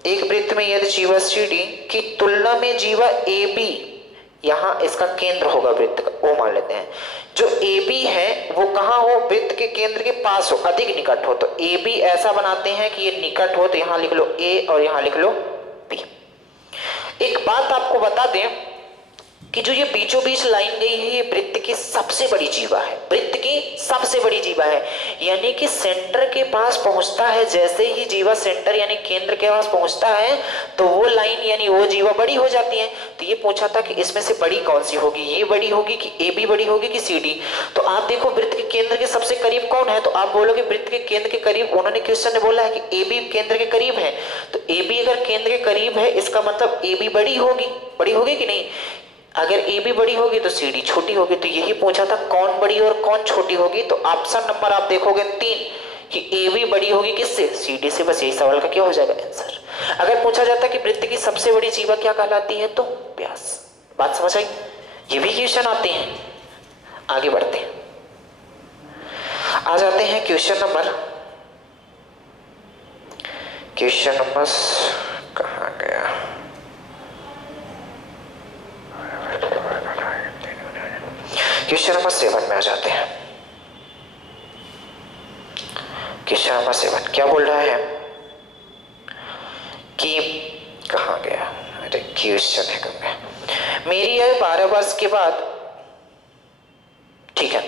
एक वृत्त में यदि जीवा सीडी की तुलना में जीवा AB, यहां इसका केंद्र होगा वृत्त का, वो मान लेते हैं। जो AB है वो कहां हो, वृत्त के केंद्र के पास हो, अधिक निकट हो। तो AB ऐसा बनाते हैं कि ये निकट हो, तो यहां लिख लो A और यहां लिख लो B। एक बात आपको बता दें कि जो ये बीचों बीच लाइन गई है ये वृत्त की सबसे बड़ी जीवा है, वृत्त की सबसे बड़ी जीवा है, यानी कि सेंटर के पास पहुंचता है। जैसे ही जीवा सेंटर यानी केंद्र के पास पहुंचता है तो वो लाइन यानी वो जीवा बड़ी हो जाती है। तो ये पूछा था कि इसमें से बड़ी कौन सी होगी, ये बड़ी होगी कि AB बड़ी होगी कि CD। तो आप देखो वृत्त के केंद्र के सबसे करीब कौन है, तो आप बोलोगे वृत्त के केंद्र के करीब, उन्होंने क्वेश्चन में बोला है कि AB केंद्र के करीब है, तो AB अगर केंद्र के करीब है इसका मतलब AB बड़ी होगी कि नहीं। अगर AB बड़ी होगी तो CD छोटी होगी। तो यही पूछा था कौन बड़ी और कौन छोटी होगी। तो ऑप्शन नंबर आप देखोगे 3 कि AB बड़ी होगी किससे, CD से। बस यही सवाल का क्या हो जाएगा आंसर। अगर पूछा जाता कि वृत्त की सबसे बड़ी जीवा क्या कहलाती है तो व्यास। बात समझ आई। ये भी क्वेश्चन आते हैं। आगे बढ़ते हैं, आ जाते हैं क्वेश्चन नंबर कहां गया, क्वेश्चन नंबर 7 में आ जाते हैं। क्वेश्चन नंबर 7 क्या बोल रहा है कि कहां गया, अरे क्वेश्चन है कब गया, मेरी आयु 12 वर्ष के बाद, ठीक है,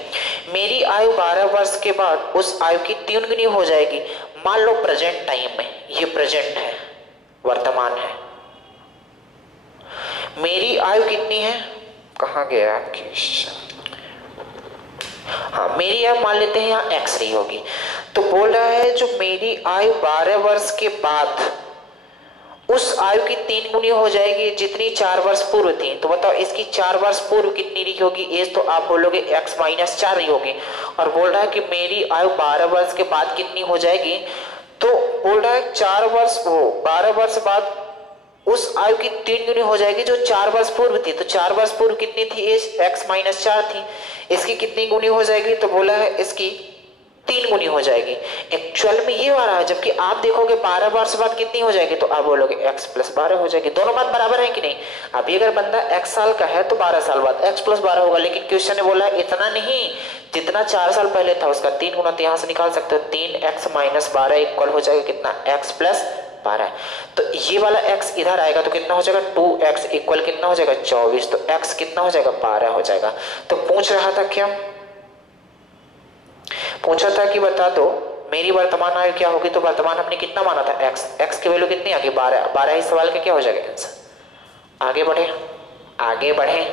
मेरी आयु 12 वर्ष के बाद उस आयु की 3 गुनी हो जाएगी। मान लो प्रेजेंट टाइम में, ये प्रेजेंट है, वर्तमान है। मेरी आयु कितनी है, कहां गया क्वेश्चन, हाँ मेरी आयु मान लेते हैं यहाँ x रही होगी। तो बोल रहा है जो मेरी आयु 12 वर्ष के बाद उस आयु की 3 गुनी हो जाएगी जितनी 4 वर्ष पूर्व थी। तो बताओ इसकी 4 वर्ष पूर्व कितनी रही होगी एज, तो आप बोलोगे x माइनस 4 रही होगी। और बोल रहा है कि मेरी आयु 12 वर्ष के बाद कितनी हो जाएगी, तो बोल रहा है 4 वर्ष वो 12 वर्ष बाद उस आयु की 3 गुनी हो जाएगी जो 4 वर्ष पूर्व थी। तो 4 वर्ष पूर्व कितनी थी एज, x माइनस 4 थी। इसकी कितनी गुनी हो जाएगी, तो बोला है इसकी 3 गुनी हो जाएगी। एक्चुअल में ये वाला है, जबकि आप देखोगे 12 वर्ष बाद कितनी हो जाएगी, तो आप बोलोगे x प्लस 12 हो जाएगी। दोनों बात बराबर है कि नहीं। अभी अगर बंदा x साल का है तो 12 साल बाद x प्लस 12 होगा, लेकिन क्वेश्चन ने बोला है इतना नहीं, जितना 4 साल पहले था उसका 3 गुना। तो यहां से निकाल सकते हो 3x माइनस 12 इक्वल हो जाएगा कितना, x प्लस 12। तो ये वाला x इधर आएगा तो कितना हो जाएगा 2x इक्वल कितना हो जाएगा 24। तो x कितना हो जाएगा 12 हो जाएगा। तो पूछ रहा था क्या, पूछा था कि बता दो मेरी वर्तमान आयु क्या होगी। तो वर्तमान हमने कितना माना था x की वैल्यू कितनी आ गई 12 ही सवाल का क्या हो जाएगा आंसर। आगे बढ़े, आगे बढ़े,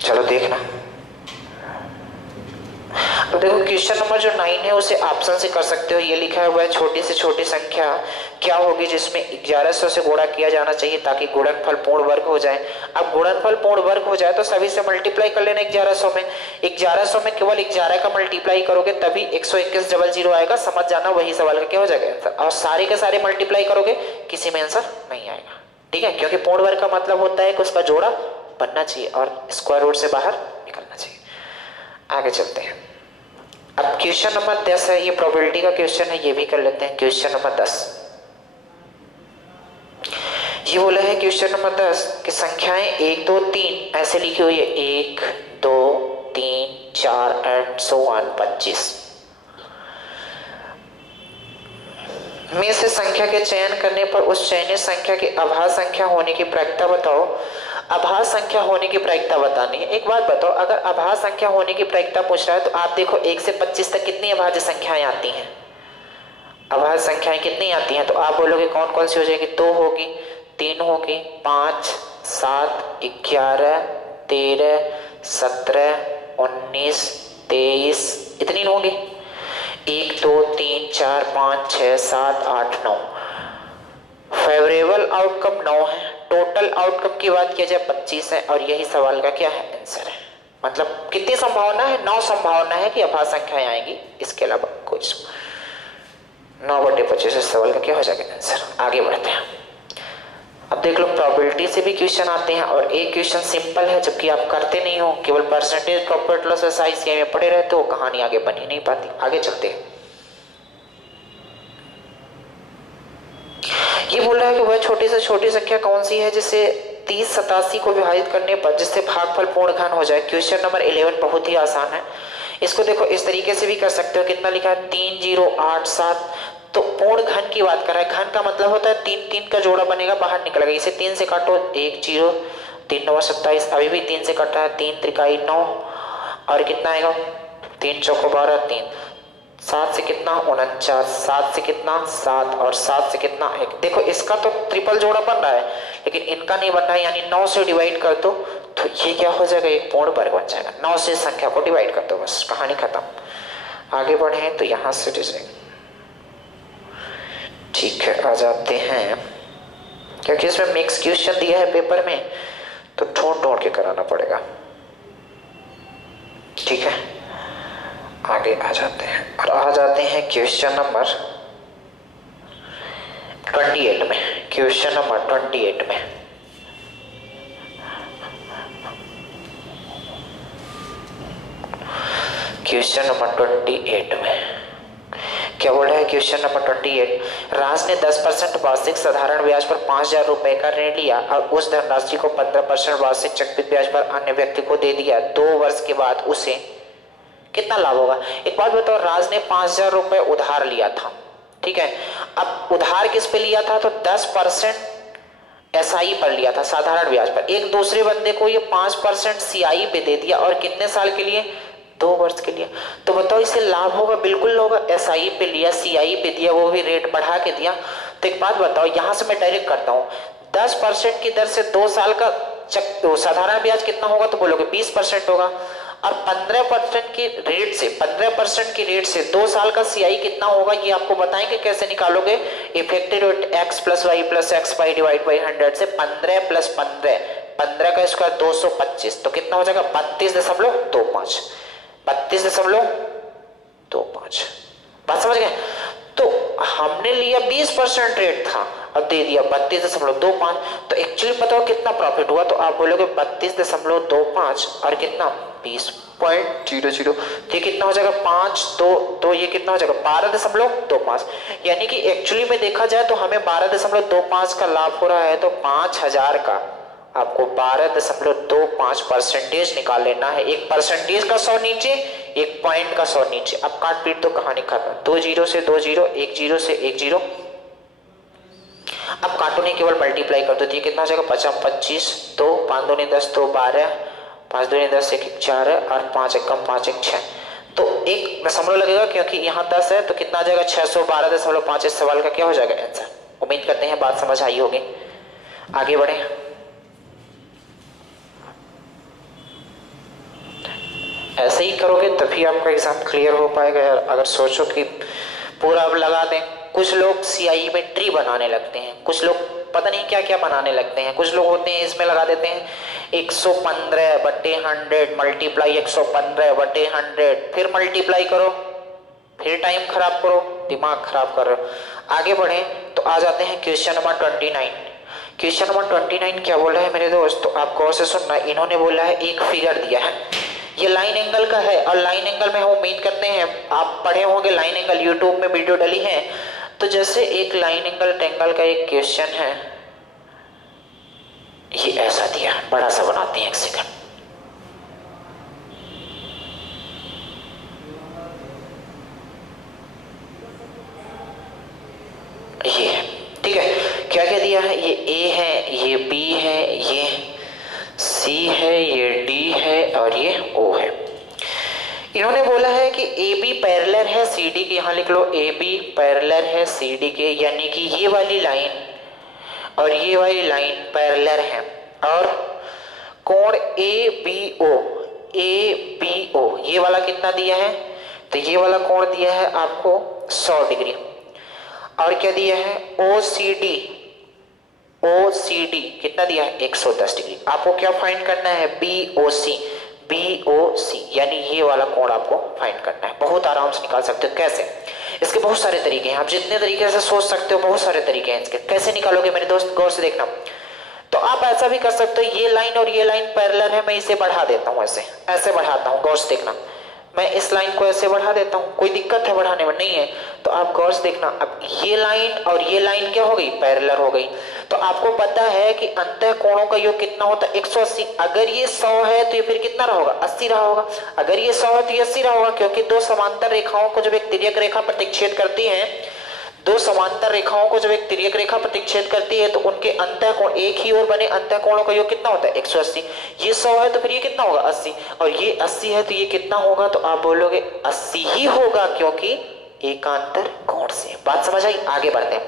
चलो देखना। अब देखो क्वेश्चन नंबर जो 9 है उसे ऑप्शन से कर सकते हो। ये लिखा हुआ है छोटी से छोटी संख्या क्या होगी जिसमें 1100 से गुणा किया जाना चाहिए ताकि गुणनफल पूर्ण वर्ग हो जाए। अब गुणनफल पूर्ण वर्ग हो जाए तो सभी से मल्टीप्लाई कर लेना 1100 में। 1100 में केवल 11 का मल्टीप्लाई करोगे तभी 121 आएगा। समझ जाना, वही सवाल का क्या हो जाएगा आंसर। और सारे के सारे मल्टीप्लाई करोगे किसी में आंसर नहीं आएगा, ठीक है, क्योंकि पूर्ण वर्ग का मतलब होता है कि उसका जोड़ा बनना चाहिए और स्क्वायर रूट से बाहर निकलना चाहिए। आगे चलते हैं। अब क्वेश्चन नंबर 10 है, ये प्रोबेबिलिटी का क्वेश्चन है, ये भी कर लेते हैं। क्वेश्चन नंबर 10 ये बोला है, क्वेश्चन नंबर 10 कि संख्याएं 1 2 3 ऐसे लिखी हुई है, 1 2 3 4 एंड सो ऑन 25 में से संख्या के चयन करने पर उस चयनित संख्या की अभाज्य संख्या होने की प्रायिकता बताओ। अभाज्य संख्या होने की प्रायिकता बतानी है। एक बात बताओ, अगर अभाज्य संख्या होने की प्रायिकता पूछ रहा है तो आप देखो 1 से 25 तक कितनी अभाज्य संख्याएं आती हैं, अभाज्य संख्याएं कितनी आती हैं। तो आप बोलोगे कौन कौन सी हो जाएगी, 2 होगी, 3 होगी, 5 7 11 13 17 19 23 इतनी होंगी। 1 2 3 4 5 6 7 8 9। फेवरेबल आउटकम 9 है, टोटल आउटकम की बात किया जाए 25 है, और यही सवाल का क्या है आंसर है। मतलब कितनी संभावना है, 9 संभावना है कि अभाज्य संख्याएं आएंगी, इसके अलावा कुछ 9/25 इस सवाल का क्या हो जाएगा आंसर। आगे बढ़ते हैं। अब देख लो प्रोबेबिलिटी से भी क्वेश्चन आते हैं और एक क्वेश्चन सिंपल है जबकि आप करते नहीं हो, केवल परसेंटेज प्रॉफिट लॉस साइज में पड़े रहते हो, कहानी आगे बन ही नहीं पाती। आगे चलते हैं। ये बोल रहा है कि वह छोटी से छोटी संख्या कौन सी है जिसे 30 87 को विभाजित करने पर जिससे भागफल पूर्ण घन हो जाए। क्वेश्चन नंबर 11 बहुत ही आसान है। इसको देखो इस तरीके से भी कर सकते हो। कितना लिखा है 3087, तो पूर्ण घन की बात कर रहा है। घन का मतलब होता है 3 3 का जोड़ा बनेगा, बाहर निकलेगा। इसे 3 से काटो, 1 0 3 9 27, अभी भी 3 से कट रहा है, 3 त्रिकाई 9 और कितना आएगा 3 चौको 12 3, 7 से कितना 49, 7 से कितना 7 और 7 से कितना 1। देखो इसका तो ट्रिपल जोड़ा बन रहा है लेकिन इनका नहीं बन रहा है, यानी 9 से डिवाइड कर दो तो ये क्या हो जाएगा, एक पूर्ण वर्ग बन जाएगा। 9 से संख्या को डिवाइड कर दो, बस कहानी खत्म। आगे बढ़े तो यहां से ठीक है, आ जाते हैं क्योंकि इसमें मिक्स क्वेश्चन दिया है पेपर में तो ढूंढ ढूंढ के कराना पड़ेगा, ठीक है। आगे आ जाते हैं और आ जाते हैं क्वेश्चन नंबर 28 में। क्वेश्चन नंबर 28 में क्वेश्चन नंबर 28 में क्या बोल रहा है। क्वेश्चन नंबर 28, राज ने 10% वार्षिक साधारण ब्याज पर 5000 रुपए का ऋण लिया और उस धनराशि को 15% वार्षिक चक्रवृद्धि ब्याज पर अन्य व्यक्ति को दे दिया। 2 वर्ष के बाद उसे कितना लाभ होगा। एक बात बताओ, राज ने 5000 रुपए उधार लिया था, ठीक है। अब उधार किस पे लिया था, तो 10% SI पर लिया था, साधारण ब्याज पर। एक दूसरे बंदे को ये 5% CI पे दे दिया और कितने साल के लिए, 2 वर्ष के लिए। तो बताओ इसे लाभ होगा, बिल्कुल होगा। SI पे लिया, CI पे दिया, वो भी रेट बढ़ा के दिया। तो एक बात बताओ, यहां से मैं डायरेक्ट करता हूं, 10% की दर से 2 साल का साधारण ब्याज कितना होगा, तो बोलोगे 20% होगा। और 15% की रेट से 2 साल का CI कितना होगा ये आपको बताएंगे कैसे निकालोगे। Effective rate x plus y plus x y divide by 100 से 15 प्लस 15 का स्क्वायर 225, तो कितना हो जाएगा 32.25। 32.25 बात समझ गए। तो हमने लिया 20% रेट था और दे दिया 32.25, तो एक्चुअली पता हो कितना प्रॉफिट हुआ, तो आप बोलोगे 32.25 और कितना 20.00, तो ये कितना हो जाएगा 5 तो ये कितना हो जाएगा 12.25। यानी कि एक्चुअली में देखा जाए तो हमें 12.25 का लाभ हो रहा है, तो 5000 का आपको 12.25% निकाल लेना है। एक परसेंटेज का 100 नीचे, एक पॉइंट का 100 नीचे। अब काट पीट तो कहानी खत्म। 2 0 से 2 0, 1 0 से 1 0। अब काटो नहीं, केवल मल्टीप्लाई कर दो, तो ये कितना हो जाएगा 50 25, तो 5 दूनी 10, तो 12, 5 दूनी 10, 1 1 4 और 5 1 5 1 6, तो एक दशमलव लगेगा क्योंकि यहाँ 10 है, तो कितना आ जाएगा 612.5। इस सवाल का क्या हो जाएगा आंसर। उम्मीद करते हैं बात समझ आई होगी। आगे बढ़े। ऐसे ही करोगे तभी आपका एग्जाम क्लियर हो पाएगा यार। अगर सोचो कि पूरा अब लगा दें, कुछ लोग CI में ट्री बनाने लगते हैं, कुछ लोग पता नहीं क्या क्या बनाने लगते हैं, कुछ लोग होते हैं इसमें लगा देते हैं 115/100 मल्टीप्लाई 115/100, फिर मल्टीप्लाई करो, फिर टाइम खराब करो, दिमाग खराब कर रहे हो। आगे बढ़े तो आ जाते हैं क्वेश्चन नंबर 29। क्वेश्चन नंबर 29 क्या बोल रहा है मेरे दोस्त, तो आप गौर से सुनना। इन्होंने बोला है एक फिगर दिया है, ये लाइन एंगल का है, और लाइन एंगल में हम उम्मीद करते हैं आप पढ़े होंगे लाइन एंगल, यूट्यूब में वीडियो डली है। तो जैसे एक लाइन एंगल टेंगल का एक क्वेश्चन है, ये ऐसा दिया, बड़ा सा बनाते हैं, 1 सेकंड। ये है, ठीक है। क्या क्या दिया है, ये A है, ये B है, ये C है, ये D है और ये O है। इन्होंने बोला है कि AB पैरेलल है CD के, यहाँ लिख लो AB पैरेलल है CD के, यानी कि ये वाली लाइन और ये वाली लाइन पैरेलल है, और कोण ABO ये वाला कितना दिया है, तो ये वाला कोण दिया है आपको 100 डिग्री, और क्या दिया है OCD कितना दिया है 110 डिग्री। आपको क्या फाइंड करना है BOC, यानी ये वाला कोण आपको फाइंड करना है। बहुत आराम से निकाल सकते हो। कैसे, इसके बहुत सारे तरीके हैं, आप जितने तरीके से सोच सकते हो बहुत सारे तरीके हैं इसके। कैसे निकालोगे मेरे दोस्त, गौर से देखना। तो आप ऐसा भी कर सकते हो, ये लाइन और ये लाइन पैरेलल है, मैं इसे बढ़ा देता हूँ, ऐसे बढ़ाता हूँ, गौर से देखना। मैं इस लाइन को ऐसे बढ़ा देता हूँ, कोई दिक्कत है बढ़ाने में, नहीं है। तो आप गौर से देखना, अब ये लाइन और ये लाइन क्या हो गई, पैरेलल हो गई। तो आपको पता है कि अंतः कोणों का योग कितना होता है 180। अगर ये 100 है तो ये फिर कितना रहा होगा 80 रहा होगा। अगर ये 100 है तो ये 80 रहा होगा, क्योंकि दो समांतर रेखाओं को जब एक तिर्यक रेखा प्रतिच्छेद करती है, दो समांतर रेखाओं को जब एक तिर्यक रेखा प्रतिच्छेद करती है तो उनके अंतः कोण एक ही ओर बने अंतः कोणों का योग कितना होता है 180। ये 100 है तो फिर ये कितना होगा 80, और ये 80 है तो ये कितना होगा, तो आप बोलोगे 80 ही होगा, क्योंकि एकांतर कोण से। बात समझ आई। आगे बढ़ते हैं।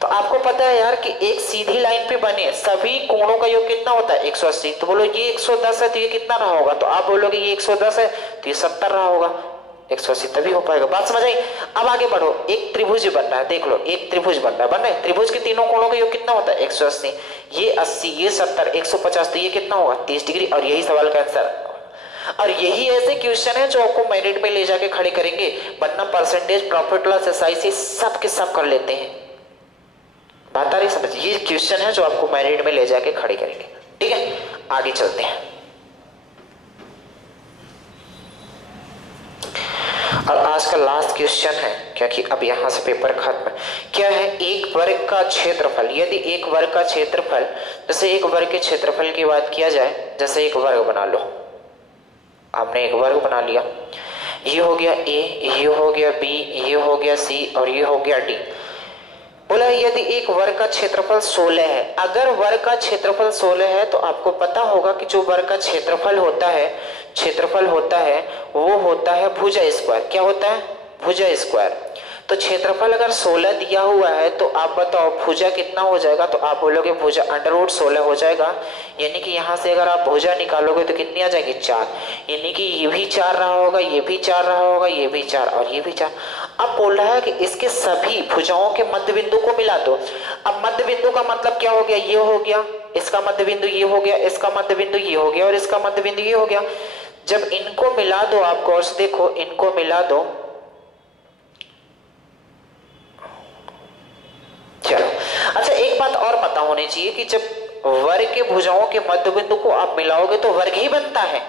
तो आपको पता है यार कि एक सीधी लाइन पे बने सभी कोणों का योग कितना होता है 180। तो बोलो ये 110 है तो ये कितना रहा होगा, तो आप बोलोगे ये 110 है तो ये 70 रहा होगा, 180 तभी हो पाएगा। बात समझ आई। अब आगे बढ़ो। एक त्रिभुज बन रहा है, देख लो एक त्रिभुज बन रहा है, त्रिभुज के तीनों कोणों का योग कितना होता है 180। ये 80, ये 70, 150, तो ये कितना होगा 30 डिग्री। और यही सवाल का आंसर, और यही ऐसे क्वेश्चन है जो आपको मेरिट में ले जाके खड़े करेंगे, वरना परसेंटेज, प्रॉफिट लॉस, SIC सब के सब कर लेते हैं। बात आ रही समझ। ये क्वेश्चन है जो आपको मेरिट में ले जाके खड़े करेंगे। ठीक है, आगे चलते हैं। और आज का लास्ट क्वेश्चन है, क्योंकि अब यहां से पेपर खत्म। क्या है, एक वर्ग का क्षेत्रफल। यदि एक वर्ग का क्षेत्रफल, जैसे एक वर्ग के क्षेत्रफल की बात किया जाए, जैसे एक वर्ग बना लो, हमने एक वर्ग बना लिया, ये हो गया A, ये हो गया B, ये हो गया C और ये हो गया D। बोला यदि एक वर्ग का क्षेत्रफल 16 है। अगर वर्ग का क्षेत्रफल 16 है तो आपको पता होगा कि जो वर्ग का क्षेत्रफल होता है वो होता है भुजा स्क्वायर। क्या होता है, भुजा स्क्वायर। तो क्षेत्रफल अगर 16 दिया हुआ है तो आप बताओ भुजा कितना हो जाएगा, तो आप बोलोगे भुजा √16 हो जाएगा। यानी कि यहाँ से अगर आप भुजा निकालोगे तो कितनी आ जाएगी 4, यानी कि ये भी 4 रहा होगा, ये भी 4 रहा होगा, ये भी 4 और ये भी 4। अब बोल रहा है कि इसके सभी भुजाओं के मध्य बिंदु को मिला दो। अब मध्य बिंदु का मतलब क्या हो गया, ये हो गया, इसका मध्य बिंदु ये हो गया, इसका मध्य बिंदु ये हो गया और इसका मध्य बिंदु ये हो गया। जब इनको मिला दो, आप गौर से देखो, इनको मिला दो, चलो। अच्छा एक बात और पता होनी चाहिए कि जब वर्ग के भुजाओं के मध्य बिंदु को आप मिलाओगे तो वर्ग ही बनता है।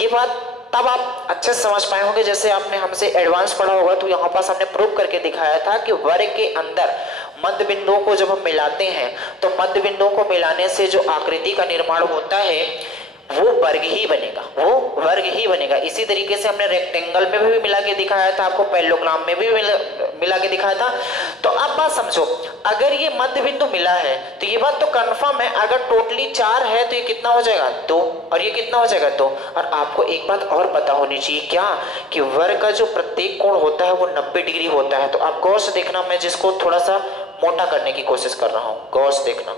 ये बात तब आप अच्छे से समझ पाए होंगे, जैसे आपने हमसे एडवांस पढ़ा होगा तो यहाँ पास हमने प्रूव करके दिखाया था कि वर्ग के अंदर मध्य बिंदुओं को जब हम मिलाते हैं तो मध्य बिंदुओं को मिलाने से जो आकृति का निर्माण होता है वो वर्ग ही बनेगा, वो वर्ग ही बनेगा। इसी तरीके से हमने रेक्टेंगल में भी मिला के दिखाया था, आपको पैरेललोग्राम में भी मिला के दिखाया था। तो अब बात समझो, अगर ये मध्य बिंदु मिला है तो ये बात तो कंफर्म है, अगर टोटली 4 है तो ये कितना हो जाएगा 2 और ये कितना हो जाएगा 2। और आपको एक बात और पता होनी चाहिए क्या, कि वर्ग का जो प्रत्येक कोण होता है वो 90 डिग्री होता है। तो आप गौर से देखना, मैं जिसको थोड़ा सा मोटा करने की कोशिश कर रहा हूं, गौर से देखना।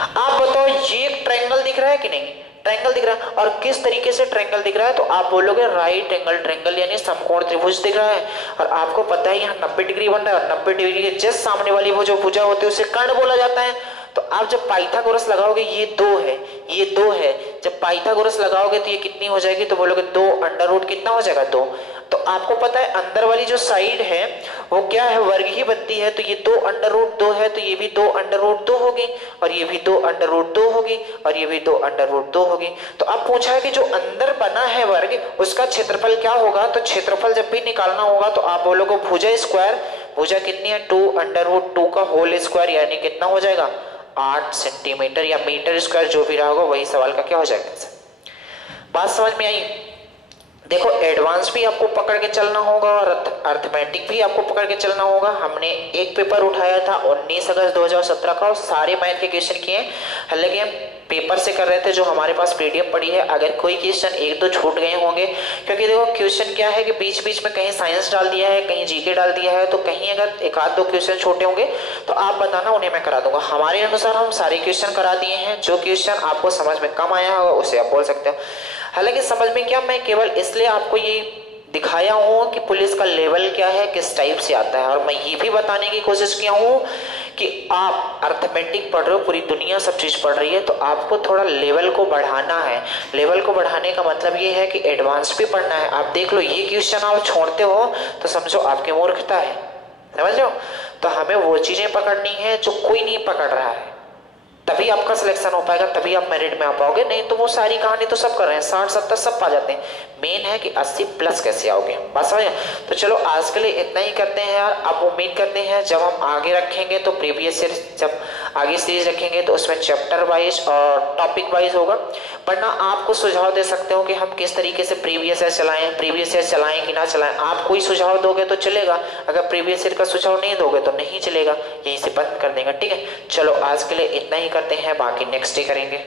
आप बताओ ये एक ट्रायंगल दिख रहा है कि नहीं, ट्रायंगल दिख रहा है। और किस तरीके से ट्रायंगल दिख रहा है, तो आप बोलोगे राइट एंगल ट्रायंगल यानी समकोण त्रिभुज दिख रहा है। और आपको पता है यहाँ 90 डिग्री बन रहा है और 90 डिग्री के जस्ट सामने वाली वो जो भुजा होती है उसे कर्ण बोला जाता है। तो आप जब पाइथागोरस लगाओगे, ये 2 है, ये 2 है, जब पाइथागोरस लगाओगे तो ये कितनी हो जाएगी, तो बोलोगे 2 कितना हो जाएगा 2। तो आपको पता है अंदर वाली जो साइड है वो क्या है, वर्ग ही बनती है। तो ये 2 है तो ये भी 2 होगी और ये भी 2 होगी और ये भी 2 होगी। तो अब पूछा है कि जो अंदर बना है वर्ग उसका क्षेत्रफल क्या होगा, तो क्षेत्रफल जब भी निकालना होगा तो आप बोलोगे भुजा स्क्वायर, भुजा कितनी है 2 का होल स्क्वायर, यानी कितना हो जाएगा 8 सेंटीमीटर या मीटर स्क्वायर, जो भी रहा होगा वही सवाल का क्या हो जाएगा। बात समझ में आई। देखो एडवांस भी आपको पकड़ के चलना होगा और अर्थमेटिक भी आपको पकड़ के चलना होगा। हमने एक पेपर उठाया था 19 अगस्त 2017 का और सारे मैथ के क्वेश्चन किए, हालांकि हम पेपर से कर रहे थे, जो हमारे पास पीडीएफ पड़ी है। अगर कोई क्वेश्चन 1-2 छूट गए होंगे, क्योंकि देखो क्वेश्चन क्या है कि बीच बीच में कहीं साइंस डाल दिया है, कहीं जीके डाल दिया है, तो कहीं अगर 1-2 क्वेश्चन छोटे होंगे तो आप बताना, उन्हें मैं करा दूंगा। हमारे अनुसार हम सारे क्वेश्चन करा दिए हैं। जो क्वेश्चन आपको समझ में कम आया होगा उसे आप बोल सकते हो। हालांकि समझ में क्या, मैं केवल इसलिए आपको ये दिखाया हूँ कि पुलिस का लेवल क्या है, किस टाइप से आता है। और मैं ये भी बताने की कोशिश किया हूँ कि आप अर्थमेटिक पढ़ रहे हो, पूरी दुनिया सब चीज़ पढ़ रही है, तो आपको थोड़ा लेवल को बढ़ाना है। लेवल को बढ़ाने का मतलब ये है कि एडवांस भी पढ़ना है। आप देख लो, ये क्वेश्चन आप छोड़ते हो तो समझो आपकी मूर्खता है, समझ लो। तो हमें वो चीज़ें पकड़नी है जो कोई नहीं पकड़ रहा है, तभी आपका सिलेक्शन हो पाएगा, तभी आप मेरिट में आ पाओगे। नहीं तो वो सारी कहानी तो सब कर रहे हैं, 60-70 सब पा जाते हैं। मेन है कि 80+ कैसे आओगे, बात समझ। तो चलो आज के लिए इतना ही करते हैं यार। अब उम्मीद करते हैं जब हम आगे रखेंगे तो प्रीवियस ईयर, जब आगे सीरीज रखेंगे तो उसमें चैप्टर वाइज और टॉपिक वाइज होगा। वरना आपको सुझाव दे सकते हो कि हम किस तरीके से प्रीवियस ईयर चलाएं कि ना चलाएं। आप कोई सुझाव दोगे तो चलेगा, अगर प्रीवियस ईयर का सुझाव नहीं दोगे तो नहीं चलेगा, यहीं से बंद कर देंगे, ठीक है। चलो आज के लिए इतना ही करते हैं, बाकी नेक्स्ट डे करेंगे।